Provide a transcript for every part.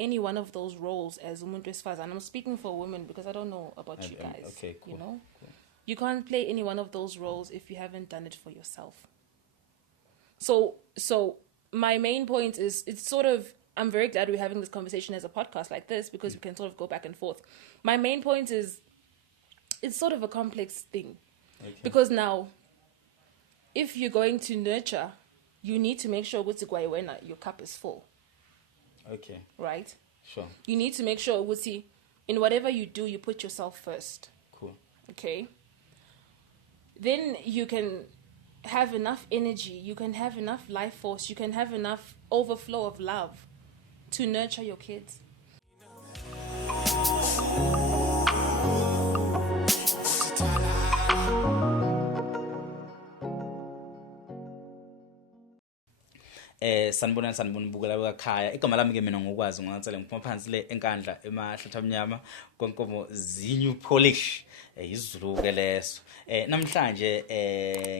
any one of those roles as umuntu wesifazane. I'm speaking for women because I don't know about you guys. Okay, cool. You know, you can't play any one of those roles if you haven't done it for yourself. So my main point is, it's sort of, I'm very glad we're having this conversation as a podcast like this, because we can sort of go back and forth. My main point is, it's sort of a complex thing. Okay. Because now, if you're going to nurture, you need to make sure your cup is full. Okay. Right? Sure. You need to make sure, in whatever you do, you put yourself first. Cool. Okay? Then you can have enough energy, you can have enough life force, you can have enough overflow of love to nurture your kids. Sanibona bukela kwakhaya. Igama lami ke mina ngokwazi ngoNtsele ngiphuma phansi le enkandla emahlahla amnyama konkomo zinyu polish izulu ke leso. Namhlanje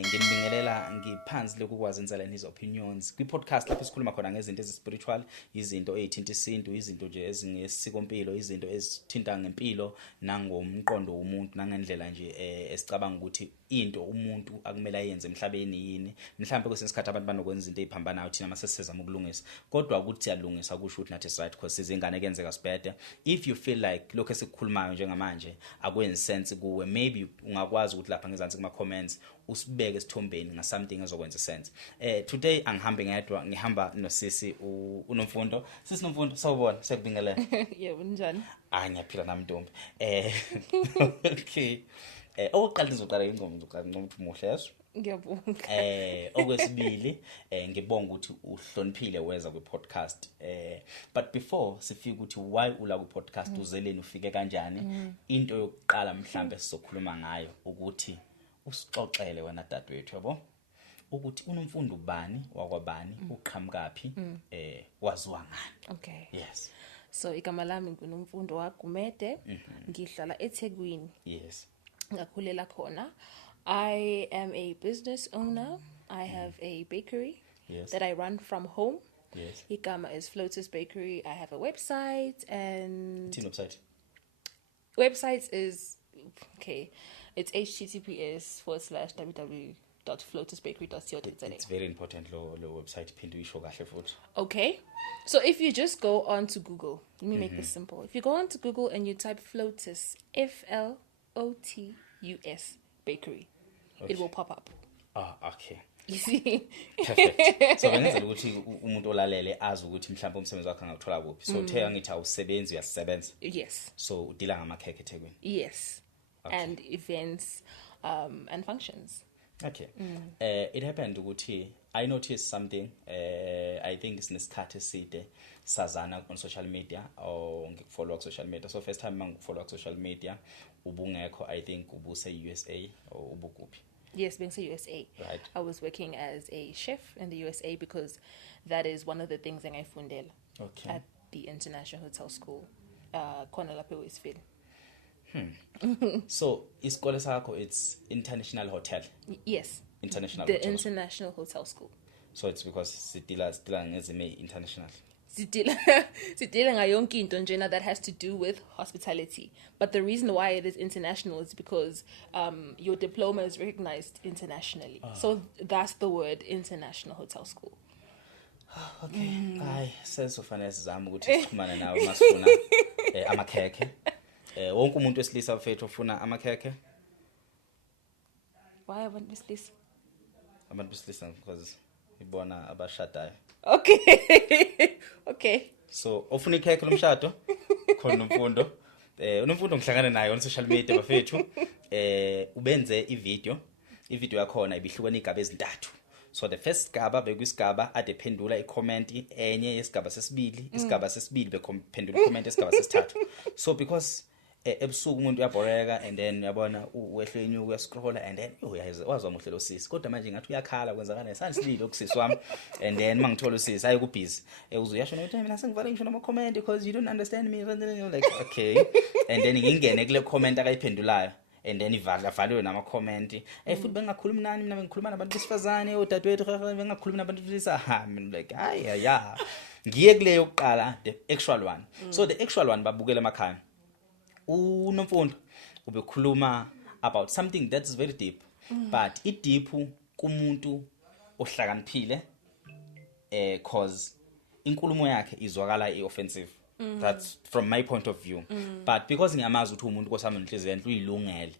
nginibingelela ngiphansi lokukwazi Nsele his opinions. Kwi podcast lapho sikhuluma khona ngezinto spiritual, izinto ezithinta isintu, izinto nje ezingesikompilo, izinto ezithinta ngempilo nangomqondo womuntu nangendlela nje esicabanga ukuthi into umuntu akumele ayenze emhlabeni yini. Mhlawumbe kwesinye isikhathi abantu banokwenza izinto eziphambanayo thina mase sisezama ukulungisa, kodwa ukuthi siyalungisa kusho ukuthi nathi is right because sizingane kenzeka sibhede. If you feel like lokho esikukhulumayo njengamanje akwenzi sense kuwe, maybe ungakwazi ukuthi lapha ngezansi kuma comments usibeke esithombeni nga something ezokwenza sense. Today angihambe ngedwa, ngihamba noSisi uNomfundo. Sisi Nomfundo, sawubona, sekubingelela. Yebo, njani? Ngiyaphila nami Ntombi. Okay. Oqala nizoqala ingoma ukuthi muhle yeso. Ngiyabonga. Okwesibili ngibonga ukuthi uhloniphile weza kwi podcast. But before sifike ukuthi why ula kwi podcast uzeleni ufike kanjani, into yokuqala mhlambe sizokhuluma ngayo ukuthi usixoxele wena dadewethu yabo ukuthi uNomfundo ubani wakwabani, uqhamukapi, waziwa ngani. Okay. Yes. So igama lami nguNomfundo waKumede, ngihlala eThekwini. Yes. Ngakhulela khona. I am a business owner. I have a bakery that I run from home. Yes. Igama is Floaters Bakery. I have a website and website is it's https://www.floatersbakery.co.za. It's very important lo website phinda uyisho kahle futhi. Okay. So if you just go on to Google, let me make this simple. If you go on to Google and you type Floaters, FLOTUS Bakery, it will pop up. Okay. You see? Perfect. So ngenzela ukuthi umuntu olalele azi ukuthi mhlawumbe umsebenzi wakhe angakuthola kuphi. So uthe ngithi awusebenzi uyasebenza. Yes. So udila ngamakhekhe eThekwini. Yes. Okay. And events and functions. Okay. It happened ukuthi I noticed something. I think it's nesikhathi eside sazana on social media or ngikufollow ku social media. So first time ngikufollow ku social media ubungekho, I think ubuse USA or ubukuphi. Yes, being say USA. Right. I was working as a chef in the USA because that is one of the things that I funded at the International Hotel School. Khona lapho eWestfield. So isikole sakho it's International Hotel. Yes. International the Hotel. International Hotel School. So it's because sidila ngezime international. Sidila ngayo yonke into njena that has to do with hospitality. But the reason why it is international is because your diploma is recognized internationally. So that's the word, International Hotel School. Okay. Sensofanele sizama ukuthi sikhumane nawe masifuna amakhekhe. Wonke umuntu wesilisa mfethu ufuna amakhekhe. Why abantu besilisa? Abantu besilisa because ibona abashadayo. Okay. Okay. So ufuna ikhekhe lomshado khona uNomfundo. uNomfundo ngihlangana naye on social media bafethu. Ubenze ivideo yakhona ibihlukene igaba ezintathu. So the first gaba bekuyisigaba adephendula icomment enye yesigaba sesibili, isigaba sesibili bekuphendula icomment yesigaba sesithathu. So because ebusuku umuntu uyaboreka and then uyabona uwehlwe uya scroll and then wazwa muhle lo sisi kodwa manje ngathi uyakhala kwenzakala sansilile ukusisi wami and then mangithola usisi ayi ku busy uzuyasho ukuthi mina sengivale ngisho nama comment because you don't understand me like okay and then ngingene kule comment akayiphendulayo and then ivaliwe nama comment futhi bengakhulumi nani mina bengikhuluma nabantu besifazane odadewethu bengakhulumi nabantu besilisa I'm like yeah ngiye kule yokuqala the actual one. So the actual one babukela emakhaya uNomfundo ubekhuluma about something that's very deep, but it deep kumuntu ohlakaniphile cause inkulumo yakhe izwakala ioffensive. That's from my point of view. But because ngiyamazi ukuthi umuntu kosami nenhliziyo enhle uyilungele,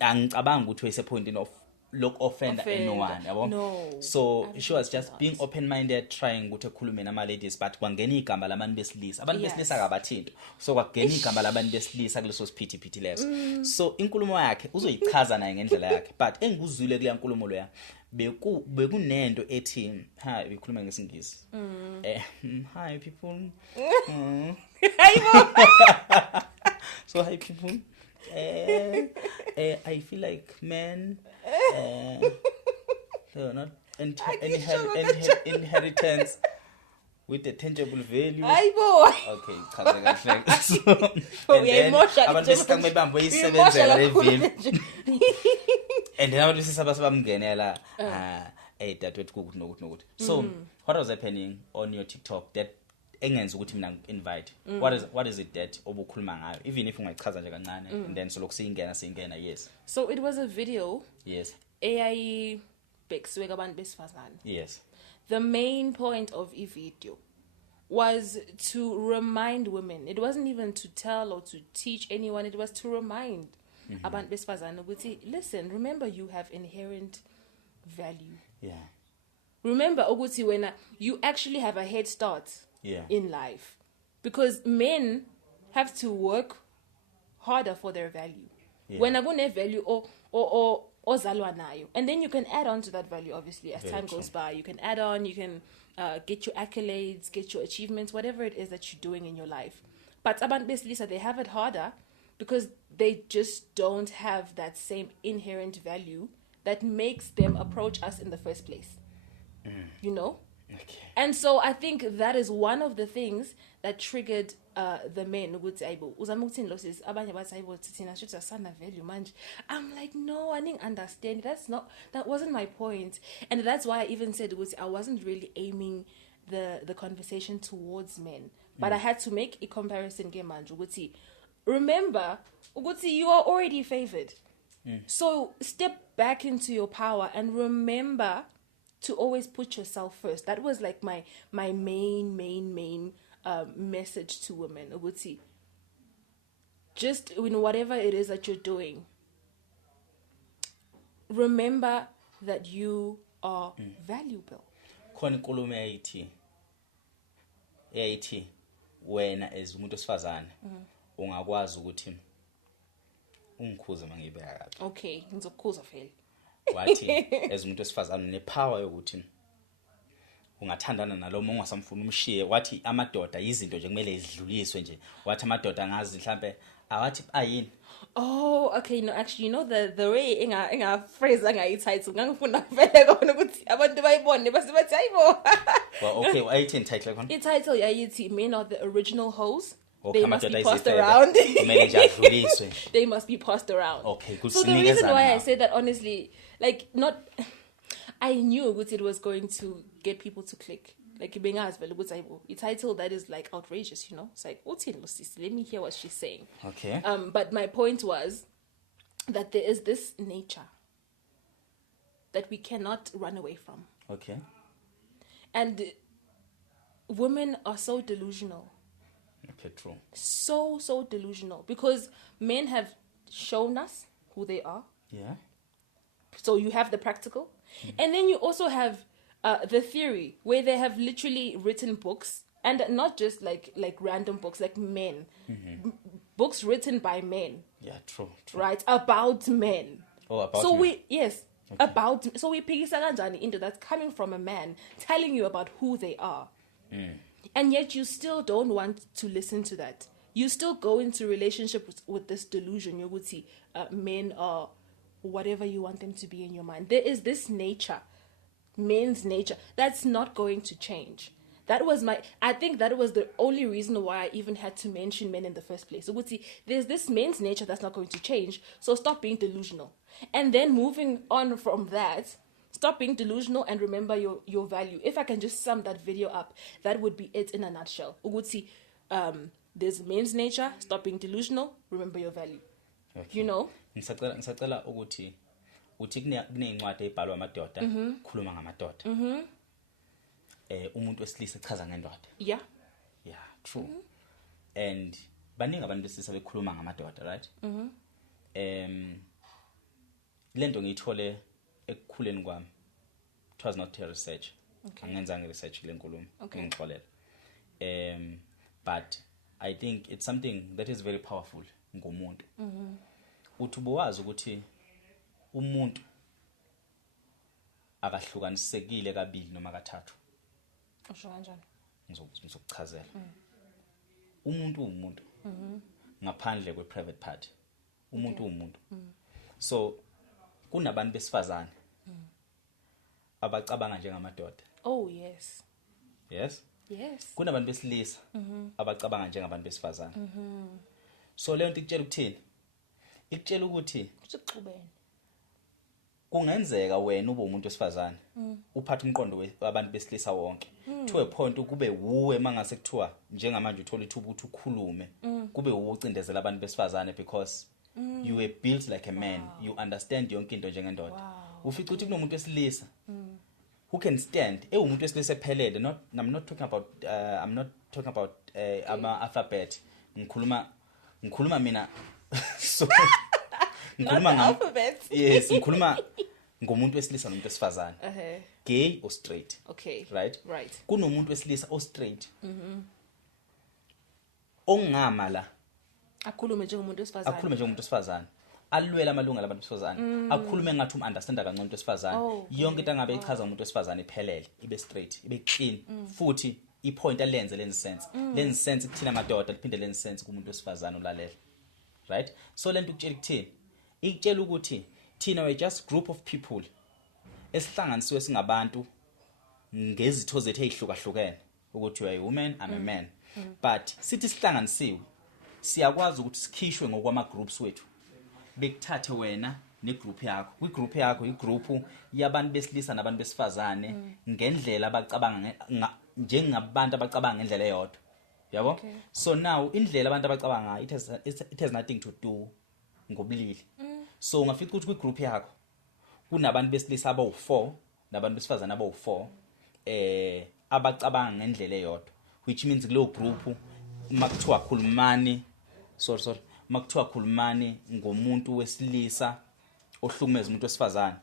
angicabanga ukuthi wayese point of look offend anyone, yabo. No, so she was just being open minded, trying ukuthi ekhulume nama ladies, but kwangena igama labantu besilisa. Abantu besilisa akabathinto. So kwagena igama labantu besilisa kuleso siphithiphithi leso. So inkulumo yakhe uzoyichaza naye ngendlela yakhe, but engikuzwile kule nkulumo lo ya bekunento ethi ikhuluma ngesingisi. Hi people. So hi people. I feel like men they're not inheritance with the tangible value. Okay, chaza kahle. Abantu besikangwe bambo yisebenzela review. And then abantu sisabamngenela dadwethu kukuthi nokuthi. So what was happening on your TikTok that engenza ukuthi mina invite? What is it that obukhuluma ngayo, even if ungayichaza nje kancane, and then so singena yes. So it was a video. Yes. AI beksiwe abantu besifazane. Yes. The main point of the video was to remind women. It wasn't even to tell or to teach anyone. It was to remind abantu besifazane ukuthi, listen, remember you have inherent value. Yeah. Remember ukuthi when you actually have a head start in life, because men have to work harder for their value. When I go value or ozalwa nayo, and then you can add on to that value. Obviously, as time goes by, you can add on. You can get your accolades, get your achievements, whatever it is that you're doing in your life. But abantu besilisa, they have it harder because they just don't have that same inherent value that makes them approach us in the first place. You know? Okay. And so I think that is one of the things that triggered the men ukuthi ayibo uzama ukuthini lo sis abanye bathi ayibo thina should asana value manje. I'm like, no, I didn't understand. That wasn't my point. And that's why I even said I wasn't really aiming the conversation towards men, but I had to make a comparison game manje ukuthi remember ukuthi you are already favored. So step back into your power and remember to always put yourself first. That was like my main message to women. Uthi, just in whatever it is that you're doing, remember that you are valuable. Khona inkulumo eyayithi wena as umuntu osifazane ungakwazi ukuthi ungikhuze mangibeka kahle. Okay, ngizokukhuza vele. Wathi as umuntu osifazane nepower yokuthi ungathandana nalomo ongasamfuna umshiye. Wathi amadoda izinto nje kumele izidluliswe nje. Wathi amadoda ngazi mhlambe awathi ayini. Oh, okay. No, actually, you know the way inga phrase angayititle ngangifuna vele kona ukuthi abantu bayibone base bathi ayibo. Well, okay, ayithi title khona. Title yayithi men are the original hoes. Okay, they must be passed around. They must be passed around. Okay, good. So the reason why I say that, honestly, like I knew what it was going to get people to click. Like being asked, a title that is like outrageous, you know. It's like, Uthi uSisi, let me hear what she's saying. Okay. But my point was that there is this nature that we cannot run away from. Okay. And women are so delusional. Okay, true. So delusional because men have shown us who they are. Yeah. So you have the practical, and then you also have the theory where they have literally written books, and not just like random books, like men, books written by men. Yeah, true. Right, about men. Oh, about so men. About. So we pikisa kanjani into that's coming from a man telling you about who they are. And yet you still don't want to listen to that. You still go into relationship with this delusion. You would see men are whatever you want them to be in your mind. There is this nature, men's nature, that's not going to change. I think that was the only reason why I even had to mention men in the first place. So would see there's this men's nature that's not going to change. So stop being delusional. And then moving on from that, Stop being delusional and remember your value. If I can just sum that video up, that would be it in a nutshell. Uthi, there's men's nature. Stop being delusional. Remember your value. Okay. You know. Ngisacela ukuthi kunencwadi ebhalwa amadoda khuluma ngamadoda. Umuntu wesilisa echaza ngendoda. Yeah. Yeah, true. And baningi abantu besilisa bekhuluma ngamadoda, right? Lento ngiyithole ekukhuleni kwami. It was not a research. Angenzange research le nkulumo ngixolela. But I think it's something that is very powerful ngomuntu. Uthi ubuwazi ukuthi umuntu akahlukanisekile kabili noma kathathu. Usho kanjani? Ngizokuchazela. Umuntu umuntu. Ngaphandle kwe private part. Umuntu umuntu. So kunabantu besifazane abacabanga njengamadoda. Oh yes. Yes? Yes. Kunabantu besilisa abacabanga njengabantu besifazane. So le nto ikutshela ukuthini? Ikutshela ukuthi Kuxubene. kungenzeka wena ube umuntu wesifazane uphatha umqondo wabantu besilisa wonke to a point kube wuwe mangase kuthiwa njengamanje uthola ithuba ukuthi ukhulume kube wuwe ucindezela abantu besifazane because you were built like a man. You understand yonke into njengendoda. Ufica ukuthi kunomuntu wesilisa who can stand umuntu wesilisa ephelele. I'm not talking about ama alphabet. Ngikhuluma mina so ngikhuluma alphabet. Yes, ngikhuluma ngomuntu wesilisa nomuntu wesifazane. Gay or straight. Okay. Right? Right. Kunomuntu wesilisa o straight. Ongama la. Akhulume njengomuntu wesifazane. Alwela amalungelo abantu besifazane. Akhulume ngathi understand kangcono umuntu wesifazane. Yonke into angabe ichaza umuntu wesifazane iphelele, ibe straight, ibe clean. Futhi ipoint lenze sense. Lenze sense kuthina amadoda liphinde lenze sense kumuntu wesifazane ulalela. Right? So lento ukutshela ukuthini? Ikutshela ukuthi thina we just group of people esihlanganisiwe singabantu ngezitho zethu ezihlukahlukene ukuthi you are a woman, I'm a man. But sithi sihlanganisiwe siyakwazi ukuthi sikhishwe ngokwama groups wethu. Bekuthathe wena negroup yakho. Kwi-group yakho igroup yabantu besilisa nabantu besifazane ngendlela abacabanga njengabantu abacabanga ngendlela eyodwa. Yabo? So now indlela abantu abacabanga it has nothing to do ngobulili. So ungafika ukuthi kwi-group yakho kunabantu besilisa abawu4 nabantu besifazane abawu4 abacabanga ngendlela eyodwa, which means kulo group makuthiwa khulumani makuthiwa khulumani ngomuntu wesilisa ohlukumeza umuntu wesifazane,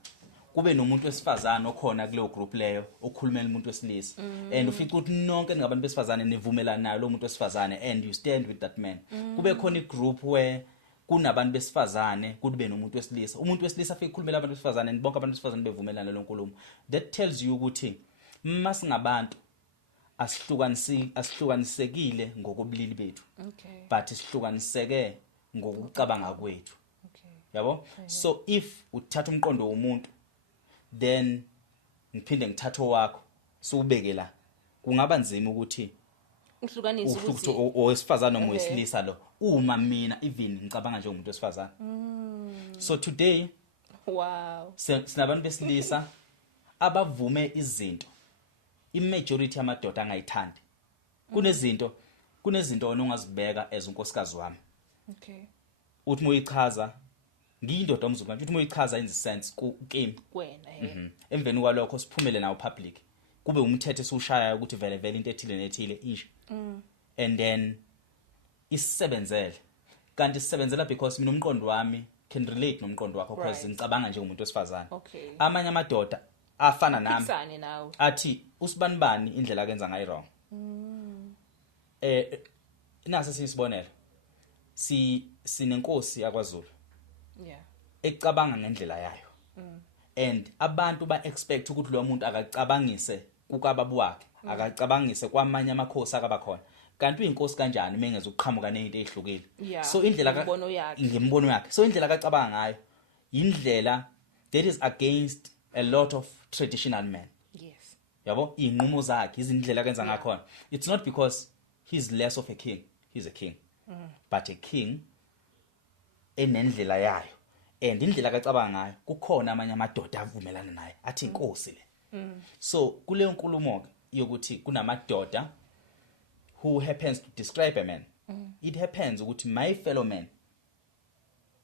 kube nomuntu wesifazane okhona kuleyo group leyo okhulumela umuntu wesilisa. And ufica ukuthi nonke ngabantu besifazane nivumelana nayo lo muntu wesifazane and you stand with that man. Kube khona igroup where kunabantu besifazane kube nomuntu wesilisa. Umuntu wesilisa afike ukukhulumela abantu besifazane and bonke abantu besifazane bevumelana lo nkulumo. That tells you ukuthi masingabantu asihlukanisekile ngokobulili bethu. But sihlukaniseke ngokucabanga kwethu. Yabo? So if uthatha umqondo womuntu then ngiphinde ngithatha wakho so ubeke la kungaba nzima ukuthi uhlukanise ukuthi owesifazane noma wesilisa lo uma mina even ngicabanga njengomuntu wesifazane. So today sinabantu besilisa abavume izinto imajority yamadoda angayithandi. Kunezinto onongazibeka as unkosikazi wami. Uthi moyichaza ngiyindoda omzukulu uthi moyichaza in the sense kimi wena emveni kwalokho siphumele nawo public kube umthetho esiushaya ukuthi vele into ethile nethile isho. And then isebenzele kanti sisebenzela because mina umqondo wami can relate nomqondo wakho because ngicabanga njengomuntu wesifazane. Amanye amadoda afana nami athi usibanibani indlela akenza ngayo wrong. Nasa sisibonela sinenkosi yakwaZulu ecabanga ngendlela yayo. And abantu ba expect ukuthi lo muntu akacabangise kukababu wakhe, akacabangise kwamanye amakhosi akabakhona. Kanti uyinkosi kanjani mengeze ukuqhamuka nezinto ezihlukile. So indlela ngembono yakhe. So indlela akacabanga ngayo indlela that is against a lot of traditional men. Yabo? Inqumo zakhe, izindlela akenza ngakhona. It's not because he's less of a king. He's a king. But a king enendlela yayo. and indlela akacabanga ngayo kukhona amanye amadoda avumelana naye athi inkosi le. So kule nkulumo yokuthi kunamadoda who happens to describe a man. It happens ukuthi my fellow man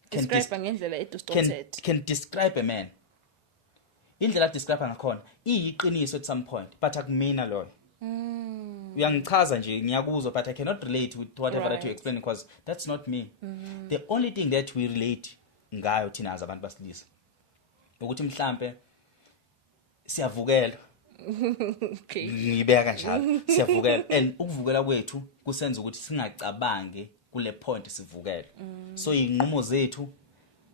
can describe a man. Indlela describe ngakhona iyiqiniso at some point, but akumina loyo. Uyangichaza nje ngiyakuzwa, but I cannot relate with whatever that you explain because that's not me. The only thing that we relate ngayo thina as abantu basilisa ukuthi mhlambe siyavukela. Okay. Ngibeka kanjalo siyavukela, and ukuvukela kwethu kusenza ukuthi singacabange kule point sivukela. So inqumo zethu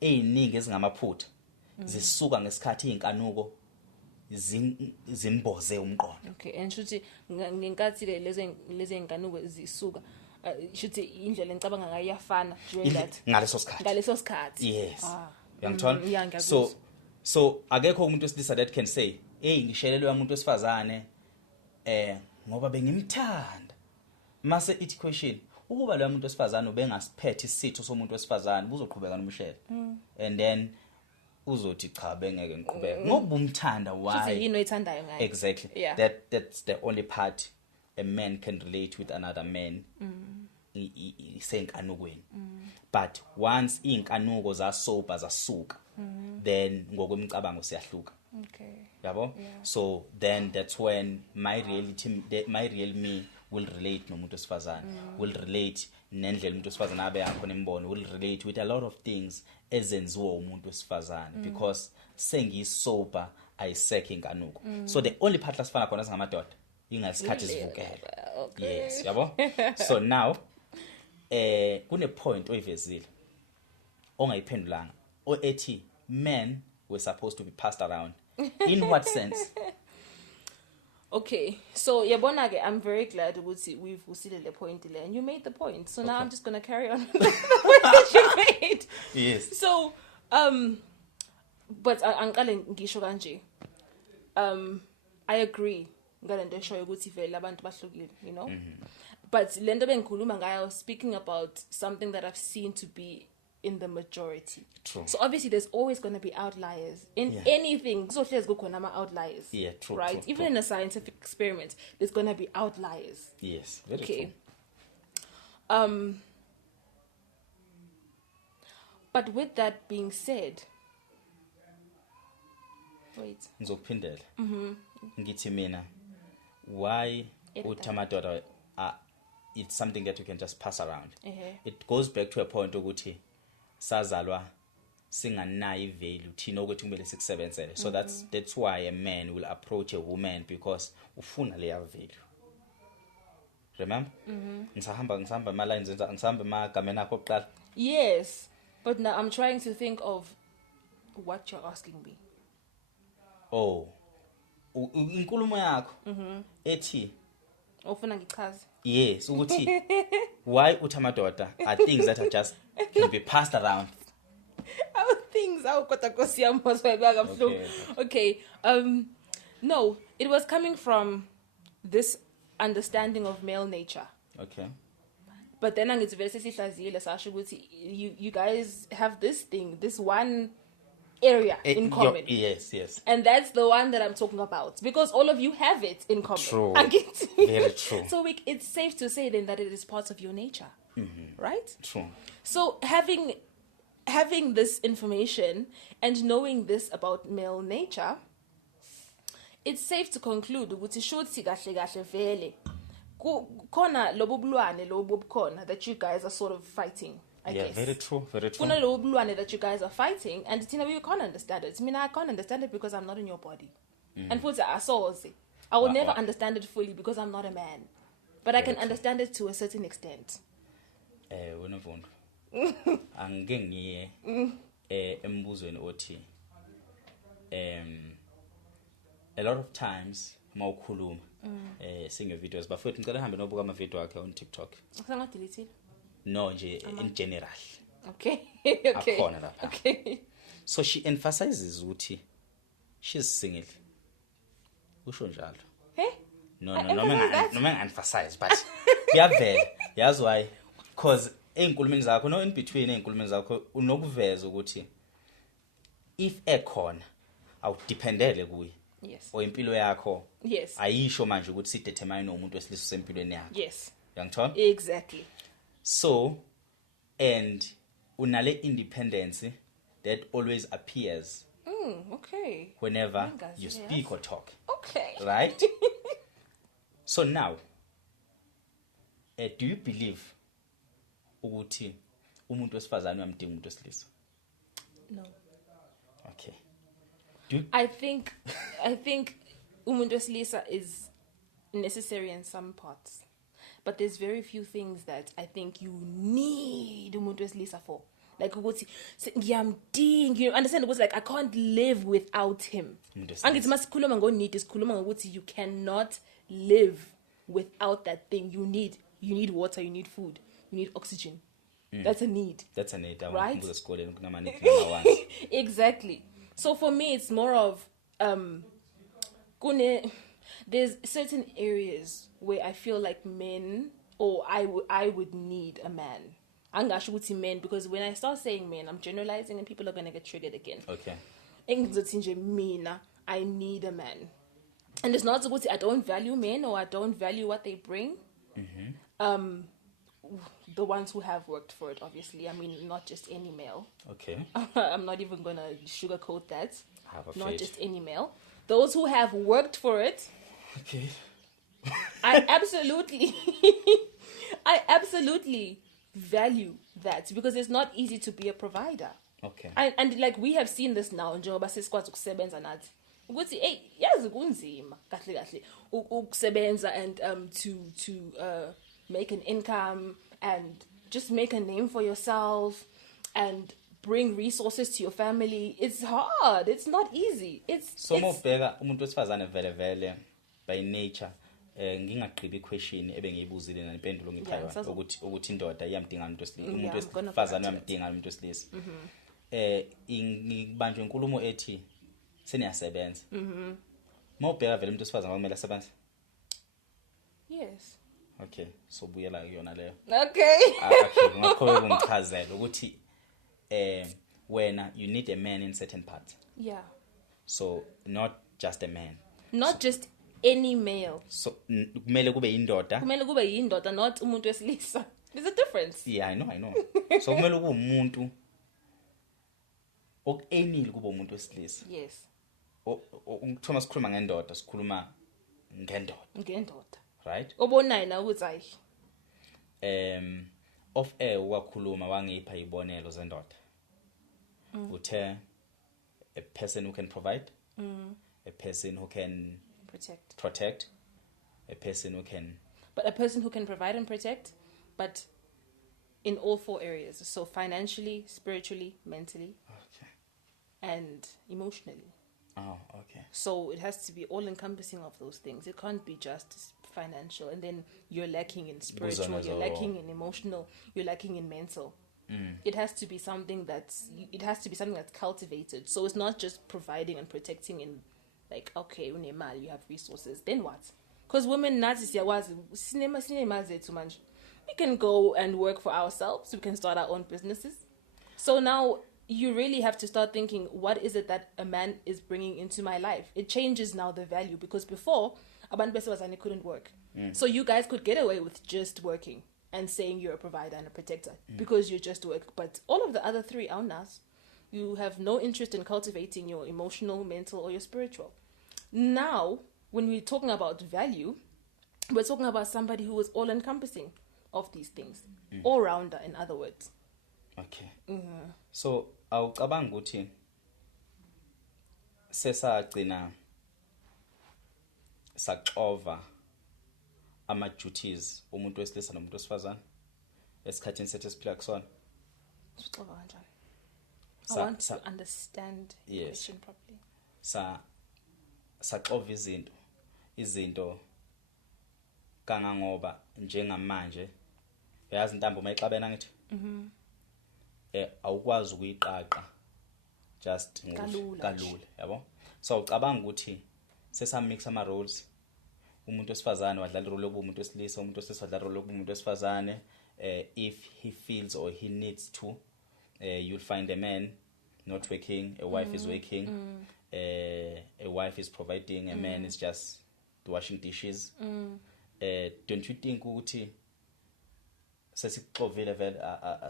eziningi ezingamaphutha zisuka ngesikhathi inkanuko zimboze umqondo. Okay, and shuthi ngenkathi lezi inkanuko zisuka shuthi indlela engicabanga ngayo iyafana during that ngaleso sikhathi. Yes. Uyangithola? So akekho umuntu wesilisa that can say ngishelelwe umuntu wesifazane ngoba bengimthanda. Mase it question ukuba lo muntu wesifazane ubengasiphethe isitho somuntu wesifazane buzoqhubeka nomshele. And then uzothi cha bengeke ngiqhubeka ngoba umthanda. Why? Yini oyithandayo ngayo? Exactly. Yeah. That's the only part a man can relate with another man. Isenkanukweni. But once inkanuko zasoba zasuka, then ngokwemicabango siyahluka. Okay. Yabo? Yeah. So then that's when my real me will relate nomuntu wesifazane. Will relate nendlela umuntu wesifazane abe yakho nembono. Will relate with a lot of things ezenziwa umuntu wesifazane because sengisoba ayiseke inkanuko. So the only part lasifana khona singamadoda ingasikhathi sivukela. Okay. Yes, yabo? So now kune point oyivezile ongayiphendulanga ethi men were supposed to be passed around. In what sense? Okay, so yabona ke, I'm very glad ukuthi we've usile le point le, and you made the point. So now I'm just gonna carry on with the point that you made. Yes. So but angiqale ngisho kanje. I agree ngalento eshoyo ukuthi vele abantu bahlukile, you know. But lento bengikhuluma ngayo, speaking about something that I've seen to be in the majority. True. So obviously there's always going to be outliers in anything. So there's going to be outliers. Yeah, true. Right? True, even in a scientific experiment, there's going to be outliers. Yes, very true. But with that being said, wait. Ngizophindela. Ngithi mina, why Amadoda it's something that you can just pass around. It goes back to a point ukuthi sazalwa singanayo value thina ukuthi kumele sikusebenzele. So that's why a man will approach a woman because ufuna leya value. Remember? Ngisahamba ma lines ngisahamba magamena akho oqala. Yes, but now I'm trying to think of what you're asking me. Oh. Inkulumo yakho ethi ufuna ngichaze. Yes, ukuthi why Amadoda are things that are just can be passed around. Our things kodwa Nkosi yami waswayibaka mhlungu. Okay. No, it was coming from this understanding of male nature. Okay. But then angithi vele sesihlaziyile sasho ukuthi you guys have this thing, this one area in common. Yes. And that's the one that I'm talking about because all of you have it in common. True. Very true. So it's safe to say then that it is part of your nature. Right? True. So having this information and knowing this about male nature, it's safe to conclude ukuthi shuthi kahle vele khona lobo bulwane lobo bukhona that you guys are sort of fighting. I guess. Very true. Kuna lobo bulwane that you guys are fighting, and we can't understand it. I mean, I can't understand it because I'm not in your body. And futhi asoze. I will never understand it fully because I'm not a man. But I can understand it to a certain extent. Wena Mfundo. Angeke ngiye embuzweni othi a lot of times mawukhuluma singe videos bafethu ngicela hambe nobuka ama video akhe on TikTok. Usanga delete? No, nje in general. Okay. Akhona lapha. Okay. So she emphasizes ukuthi she's single. Usho njalo. Hey? No, emphasize but kuyavela. Yazi why? Because einkulumeni zakho no in between einkulumeni zakho unokuveza ukuthi if ekhona awudependele kuye Yes. or impilo yakho Yes. ayisho manje ukuthi sidetermine umuntu wesilisa usempilweni yakho. Yes. Uyangithola? Exactly. So and unale independence that always appears Okay. whenever Yes. you speak or talk. Okay. Right? So now, do you believe ukuthi umuntu wesifazane uyamdinga umuntu wesilisa? No. Okay. I think umuntu wesilisa is necessary in some parts, but there's very few things that I think you need umuntu wesilisa for. Like ukuthi ngiyamdinga, you understand ukuthi like I can't live without him. Angithi masikhuluma ngo-need sikhuluma ngokuthi you cannot live without that thing. You need water, you need food, you need oxygen. That's a need. That's a need. Right? Exactly. So for me, it's more of there's certain areas where I feel like men, or I would need a man. Angasho ukuthi men, because when I start saying men, I'm generalizing and people are gonna get triggered again. Okay. Engizothi nje mina, I need a man. And it's not ukuthi I don't value men or I don't value what they bring. The ones who have worked for it, obviously. I mean, not just any male. Okay. I'm not even going to sugarcoat that. I have a Not faith. just any male. Those who have worked for it, Okay. I absolutely value that, because it's not easy to be a provider. Okay. And like we have seen this now, njengoba sesikwazi ukusebenza nathi. Ukuthi hey, yazi kunzima kahle kahle ukusebenza and to make an income and just make a name for yourself and bring resources to your family. It's hard. It's not easy. So mobheka umuntu wesifazane vele by nature ngingaqhibi question ebengiyibuzile nempendulo ngipha yona ukuthi indoda iyamdinga umuntu wesilisa, umuntu wesifazane uyamdinga umuntu wesilisa. Ngibanjwe inkulumo ethi seniyasebenza. Mobheka vele umuntu wesifazane kumele asebenze. Yes. Okay, so buyela kuyona leyo. Okay. Okay, ngakho ungichazela ukuthi wena you need a man in certain parts. Yeah. So not just a man. Not just any male. So kumele kube indoda. Kumele kube yindoda, not umuntu wesilisa. There's a difference. Yeah, I know. So kumele kube umuntu okenile kube umuntu wesilisa. Yes. Ukuthola sikhuluma ngendoda, sikhuluma ngendoda. Right? Obonayo na ukuthi ayi. Of air wakhuluma wangipha ibonelo zendoda. Uthe a person who can provide, a person who can protect, a person who can. But a person who can provide and protect, but in all four areas. So financially, spiritually, mentally, and emotionally. Oh, okay. So it has to be all encompassing of those things. It can't be just financial and then you're lacking in spiritual, you're lacking in emotional, you're lacking in mental. It has to be something that's cultivated. So it's not just providing and protecting in like, okay, unemali, you have resources, then what? Because women we can go and work for ourselves, we can start our own businesses. So now you really have to start thinking, what is it that a man is bringing into my life? It changes now the value, because before abantu besifazane couldn't work. So you guys could get away with just working and saying you're a provider and a protector because you just work. But all of the other three are nas. You have no interest in cultivating your emotional, mental, or your spiritual. Now, when we're talking about value, we're talking about somebody who is all-encompassing of these things. All-rounder, in other words. Okay. So, awucabanga ukuthi sesagcina saxova ama-duties umuntu wesilisa nomuntu wesifazane esikhathini sethu esiphila kusona. I want to understand the question properly. Saxova izinto kangangoba njengamanje uyazi intambo mayixabena ngithi awukwazi ukuyiqaqa just kalula yabo. So ucabanga ukuthi sesamixa ama roles, umuntu wesifazane wadlala irole yokuba umuntu wesilisa, umuntu wesilisa wadlala irole yokuba umuntu wesifazane. If he feels or he needs to, you'll find a man not working, a wife is working, a wife is providing, a man is just washing dishes. Don't you think ukuthi sesixovile vele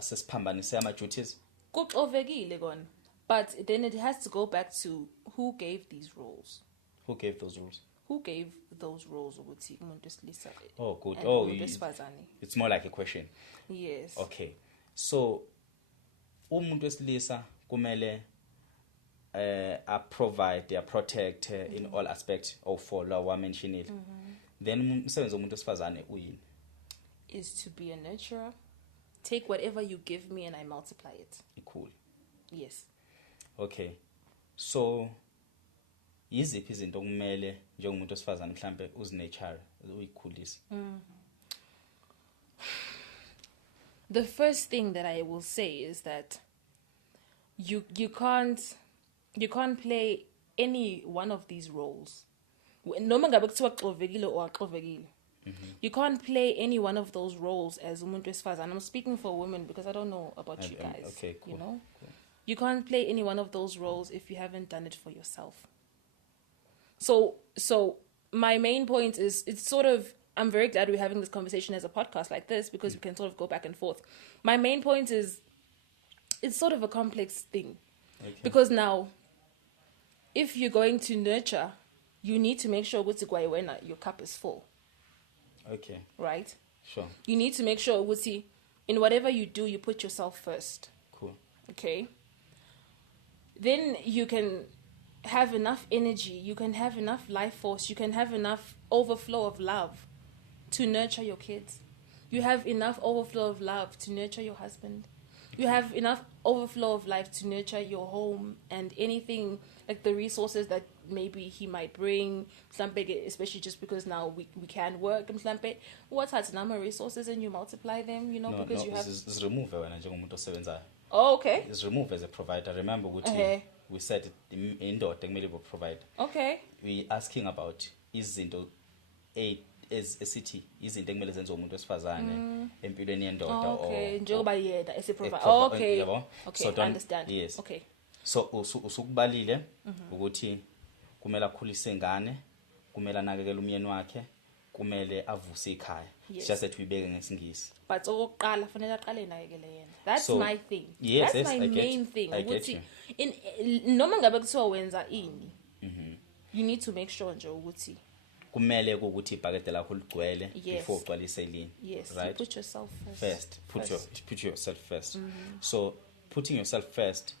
sesiphambanise ama duties? Kuxovekile kona. But then it has to go back to who gave these roles. Who gave those rules? Who gave those roles ukuthi umuntu wesilisa? Oh, good. It's more like a question. Yes. Okay. So umuntu wesilisa kumele provide, protect in all aspects of for law mentioned. Then umsebenzi womuntu wesifazane uyini? Is to be a nurturer. Take whatever you give me and I multiply it. Cool. Yes. Okay. So yiziphi izinto okumele njengomuntu wesifazane mhlambe uzinature uyikhulisa? The first thing that I will say is that you can't play any one of these roles. Noma ngabe kuthiwa xovekile or axovekile. You can't play any one of those roles as umuntu wesifazane. I'm speaking for women because I don't know about you guys. Okay, cool. You know? Cool. You can't play any one of those roles if you haven't done it for yourself. So my main point is, it's sort of, I'm very glad we're having this conversation as a podcast like this because we can sort of go back and forth. My main point is, it's sort of a complex thing. Okay. Because now, if you're going to nurture, you need to make sure your cup is full. Okay. Right? Sure. You need to make sure in whatever you do, you put yourself first. Cool. Okay? Then you can have enough energy, you can have enough life force, you can have enough overflow of love to nurture your kids. You have enough overflow of love to nurture your husband. You have enough overflow of life to nurture your home and anything, like the resources that maybe he might bring, especially just because now we can work. What are the resources and you multiply them, you know, because you have... It's remove when njengomuntu osebenzayo. Oh, okay. It's remove as a provider. Remember ukuthi we said indoda kumele provide. Okay. We asking about izinto esithi izinto ekumele zenziwe umuntu wesifazane empilweni yendoda. Okay, njengoba yena esiprovide. Okay. Okay, So I understand. Yes. Okay. So usukubalile ukuthi kumele akhulise ingane, kumele anakekele umyeni wakhe, kumele avuse ikhaya. Yes. Just that uyibeke ngesingisi. But okokuqala fanele aqale nakekele yena. That's So, my thing. Yes, that's my main thing. I get you. In noma ngabe kuthiwa wenza ini. You need to make sure nje ukuthi kumele ukuthi ibhakede lakho ligcwele before ugcwalise elinye. Yes, right? You put yourself first. Put yourself first. So putting yourself first,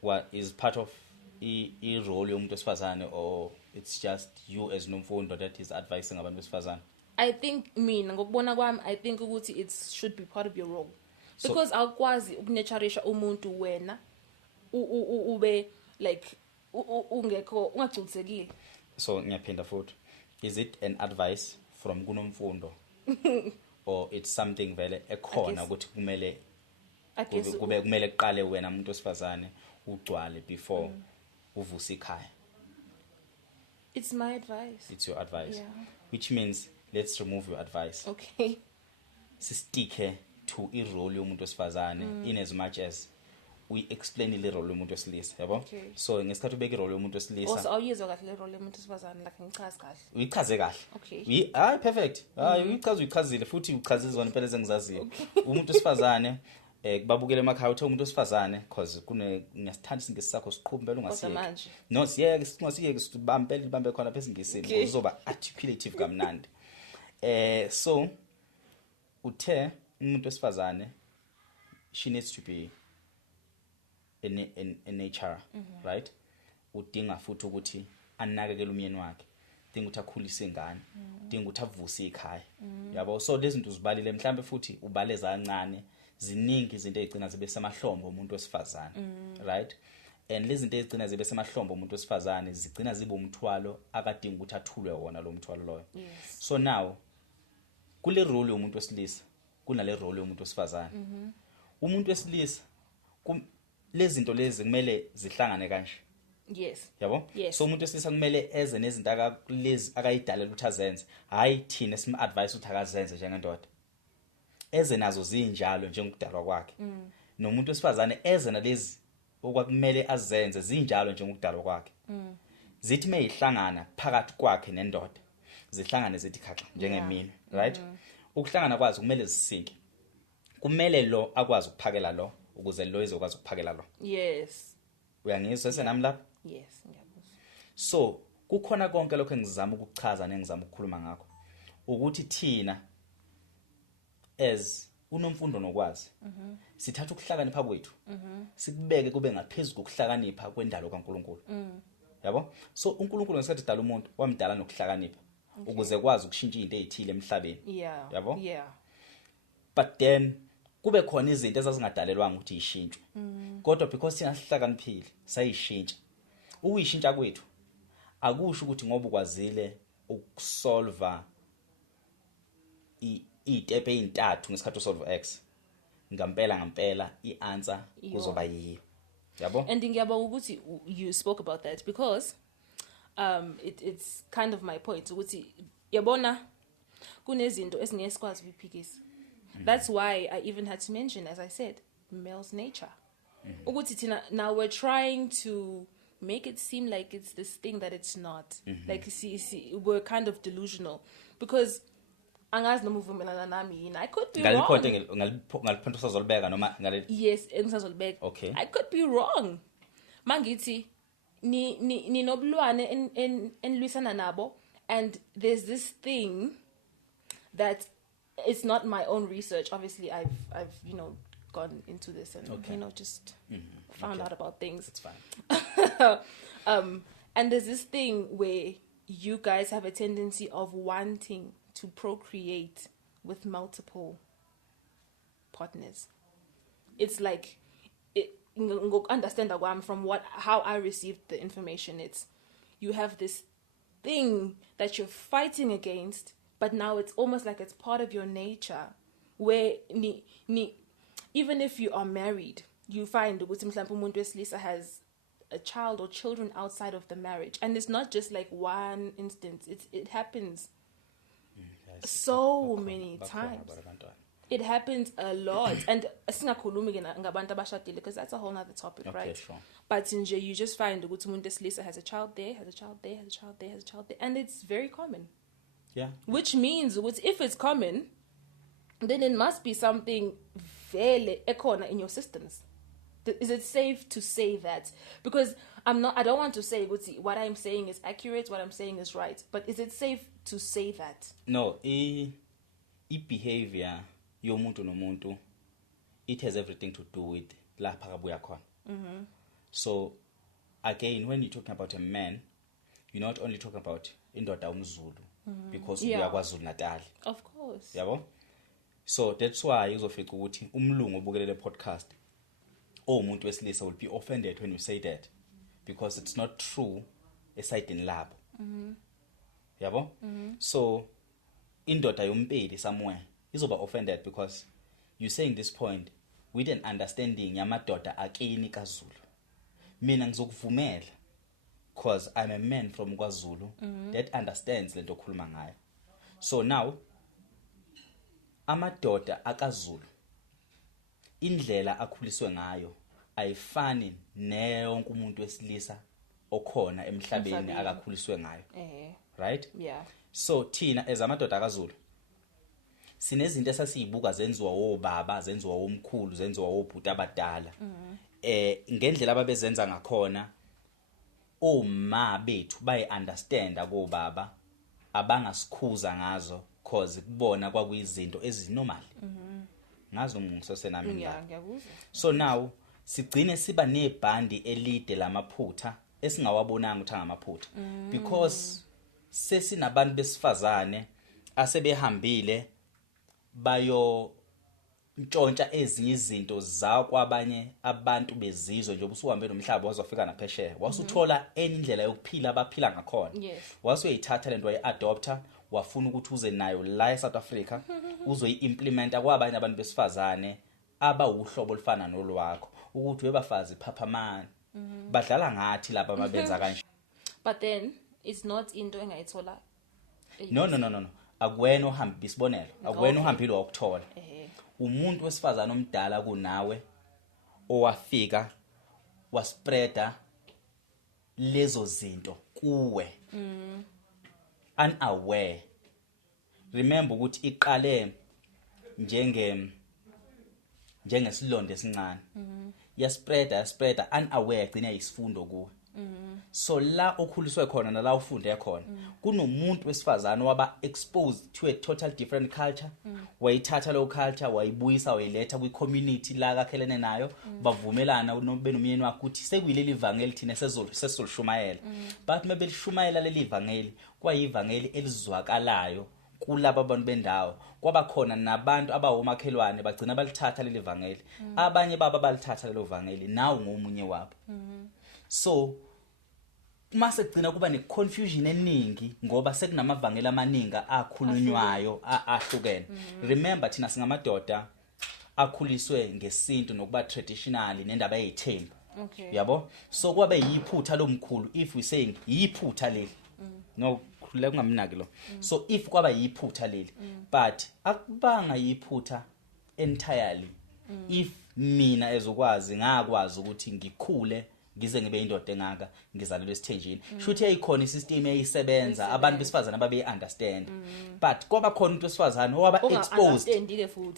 what is part of I role yomuntu wesifazane, or it's just you as nomfundo that is advising abantu besifazane? I think ngokubona kwami, I think ukuthi it should be part of your role. Because awukwazi ukunaturisha umuntu wena ube like ungekho ungagculisekile. So ngiyaphinda futhi, is it an advice from kunomfundo or it's something vele ekhona ukuthi kumele kumele kuqale wena umuntu wesifazane ugcwale before uvuse ikhaya? It's my advice. It's your advice. Yeah. Which means let's remove your advice. Okay. Sisticke to irole yomuntu wesifazane in as much as we explain the role yomuntu wesilisa, yabo? Okay. So ngesikhathi ubeka irole yomuntu wesilisa. Also awuyizwa kahle le role yomuntu wesifazane like ngichaza kahle. Uyichaze kahle. Okay. Perfect. Uyichazile futhi uchaze izona phela ezengizaziyo. Umuntu wesifazane kubabukele emakhaya uthi umuntu wesifazane because ngiyasithanda isingisi sakho siqhubela ungasiyeki. No, siyeke singasiyeki sibambe khona phezulu ngisini uzoba articulative kamnandi. So uthe umuntu wesifazane, she needs to be in nature, right? Udinga futhi ukuthi anakekele umyeni wakhe, udinga ukuthi akhulise ingane, udinga ukuthi avuse ikhaya, yabo? So lezi zinto uzibalile, mhlambe futhi ubaleza kancane, ziningi izinto ezigcina zibe semahlombo umuntu wesifazane, right? And lezi zinto ezigcina zibe semahlombo umuntu wesifazane zigcina zibe umthwalo akadinga ukuthi athulwe wona lo mthwalo loyo. So now kule role yomuntu wesilisa kunale role yomuntu wesifazane. Umuntu wesilisa lezi zinto lezi kumele zihlangane kanje. Yes. Yabo? Yes. So umuntu wesilisa kumele eze nezinto akalezi akayidalela ukuthi azenze, hayi thina sim advice ukuthi akazenze njengendoda. Eze nazo zinjalo njengokudalwa kwakhe. Nomuntu wesifazane eze nalezi okwakumele azenze zinjalo nje ngokudalwa kwakhe zithi meyihlangana phakathi kwakhe nendoda zihlangane zithi khaxa njengemini right ukuhlangana kwazi kumele zisinke kumele lo akwazi ukuphakela lo ukuze lo izokwazi ukuphakela lo yes uyangizwa senami lapha yes ngiyakuzwa so kukhona konke lokho engizama ukuchaza nengizama ukukhuluma ngakho ukuthi thina as unomfundo nokwazi sithatha ukuhlakanipha kwethu sikubeke kube ngaphezulu kokuhlakanipha kwendalo kaNkuluNkulu yabo so uNkulunkulu ngesikhathi edala umuntu wamdala nokuhlakanipha ukuze kwazi ukushintsha izinto ezithile emhlabeni yabo but then kube khona izinto ezazingadalelwanga ukuthi ishintshwe kodwa because thina sihlakaniphile sayishintsha ukuyishintsha kwethu akusho ukuthi ngoba ukwazile ukusolve iitepe ezintathu ngesikhathi usolve x ngampela ianswer kuzoba yiyo yabo and ngiyabonga ukuthi you spoke about that because it's kind of my point ukuthi yabona kunezinto esingeke sikwazi ukuyiphikisa that's why I even had to mention as I said male's nature ukuthi thina now we're trying to make it seem like it's this thing that it's not like see we're kind of delusional because angazi noma uvumelana nami yini I could be wrong ngaliphonto sazolibeka noma ngale yes engisazolibeka okay I could be wrong mangithi ni nobulwane enlwisana nabo and there's this thing that it's not my own research obviously I've gone into this and just found out about things it's fine and there's this thing where you guys have a tendency of wanting to procreate with multiple partners. It's like understand from how I received the information. It's you have this thing that you're fighting against, but now it's almost like it's part of your nature. Where even if you are married, you find ukuthi mhlawumbe umuntu wesilisa has a child or children outside of the marriage, and it's not just like one instance. It happens so many times. It happens a lot, and singakhulumi ngabantu abashadile because that's a whole other topic, right? Sure. But nje you just find ukuthi umuntu wesilisa has a child there, has a child there, has a child there, has a child there, and it's very common. Yeah. Which means if it's common, then it must be something vele ekhona in your systems. Is it safe to say that? Because I don't want to say what I'm saying is accurate, what I'm saying is right, but is it safe to say that? No, behavior yomuntu nomuntu, it has everything to do with lapha kabuya khona. So again, when you're talking about a man, you're not only talking about indoda umZulu because ubuya kwaZulu Natal. Of course. Yabo? So that's why uzofica ukuthi umlungu obukelele podcast umuntu wesilisa will be offended when you say that because it's not true esayidini labo. Yabo? So indoda yompeli somewhere izoba offended because you saying this point with an understanding yamadoda akini kaZulu. Mina ngizokuvumela because I'm a man from KwaZulu that understands lento okhuluma ngayo. So now amadoda akaZulu indlela akhuliswe ngayo ayifani neyonke umuntu wesilisa okhona emhlabeni akakhuliswe ngayo. Right? Yeah. So thina as amadoda akaZulu sinezinto esasiyibuka zenziwa obaba, zenziwa omkhulu, zenziwa obhuti abadala. Ngendlela ababezenza ngakhona oma bethu bayi understand akobaba abangasikhuza ngazo cause kubona kwakuyizinto ezinormal. Ngazo ngisose nami ngiyakuzwa. So now sigcine siba nebhandi elide lamaphutha esingawabonanga ukuthi angamaphutha because sesinabantu besifazane asebehambile bayo ntshontsha ezinye izinto zakwabanye abantu bezizwe nje ubusuhambe nomhlaba wazofika naphesheya wasuthola enye indlela yokuphila abaphila ngakhona. Wasuyithatha lento wayi-adopter wafuna ukuthi uze nayo la eSouth Africa uzoyi-implementa kwabanye abantu besifazane abawuhlobo olufana nolwakho ukuthi webafazi phaphamani badlala ngathi lapha ababenza kanje. But then it's not into engayithola. No. Akuwena ohamba isibonelo. Akuwena ohambile wakuthola. Umuntu wesifazana omdala kunawe owafika waspreada lezo zinto kuwe unaware. Remember ukuthi iqale njengesilonda esincane. Yaspreada unaware gcina isifundo kuwe. So la okhuliswe khona nala ufunde khona kunomuntu wesifazana waba exposed to a total different culture. Wayithatha lo culture wayibuyisa wayiletha kwi community la akakhelene nayo bavumelana benomyeni wakhe ukuthi sekuyileli ivangeli thina sesolishumayela. But maybe lishumayela leli ivangeli kwayivangeli elizwakalayo kulabo abantu bendawo. Kwaba khona nabantu abawomakhelwane bagcina balithatha leli ivangeli. Abanye baba balithatha lelo ivangeli nawo ngomunye wabo. So mase kugcina kuba neconfusion eningi ngoba sekunamavangeli amaninga akhulunywayo ahlukene. Remember thina singamadoda akhuliswe ngesinto nokuba traditionally nendaba yezithembu. Yabo? So kwabe yiphutha lomkhulu if we saying yiphutha leli. No khuleka kungamnaki lo. So if kwaba yiphutha leli but akubanga yiphutha entirely. If mina ezokwazi ngakwazi ukuthi ngikhule ngize ngibe indoda engaka ngizalelwe esithenjini shuthi yayikhona isystem eyisebenza abantu besifazana babe understand but kwaba khona umuntu wesifazana owaba exposed.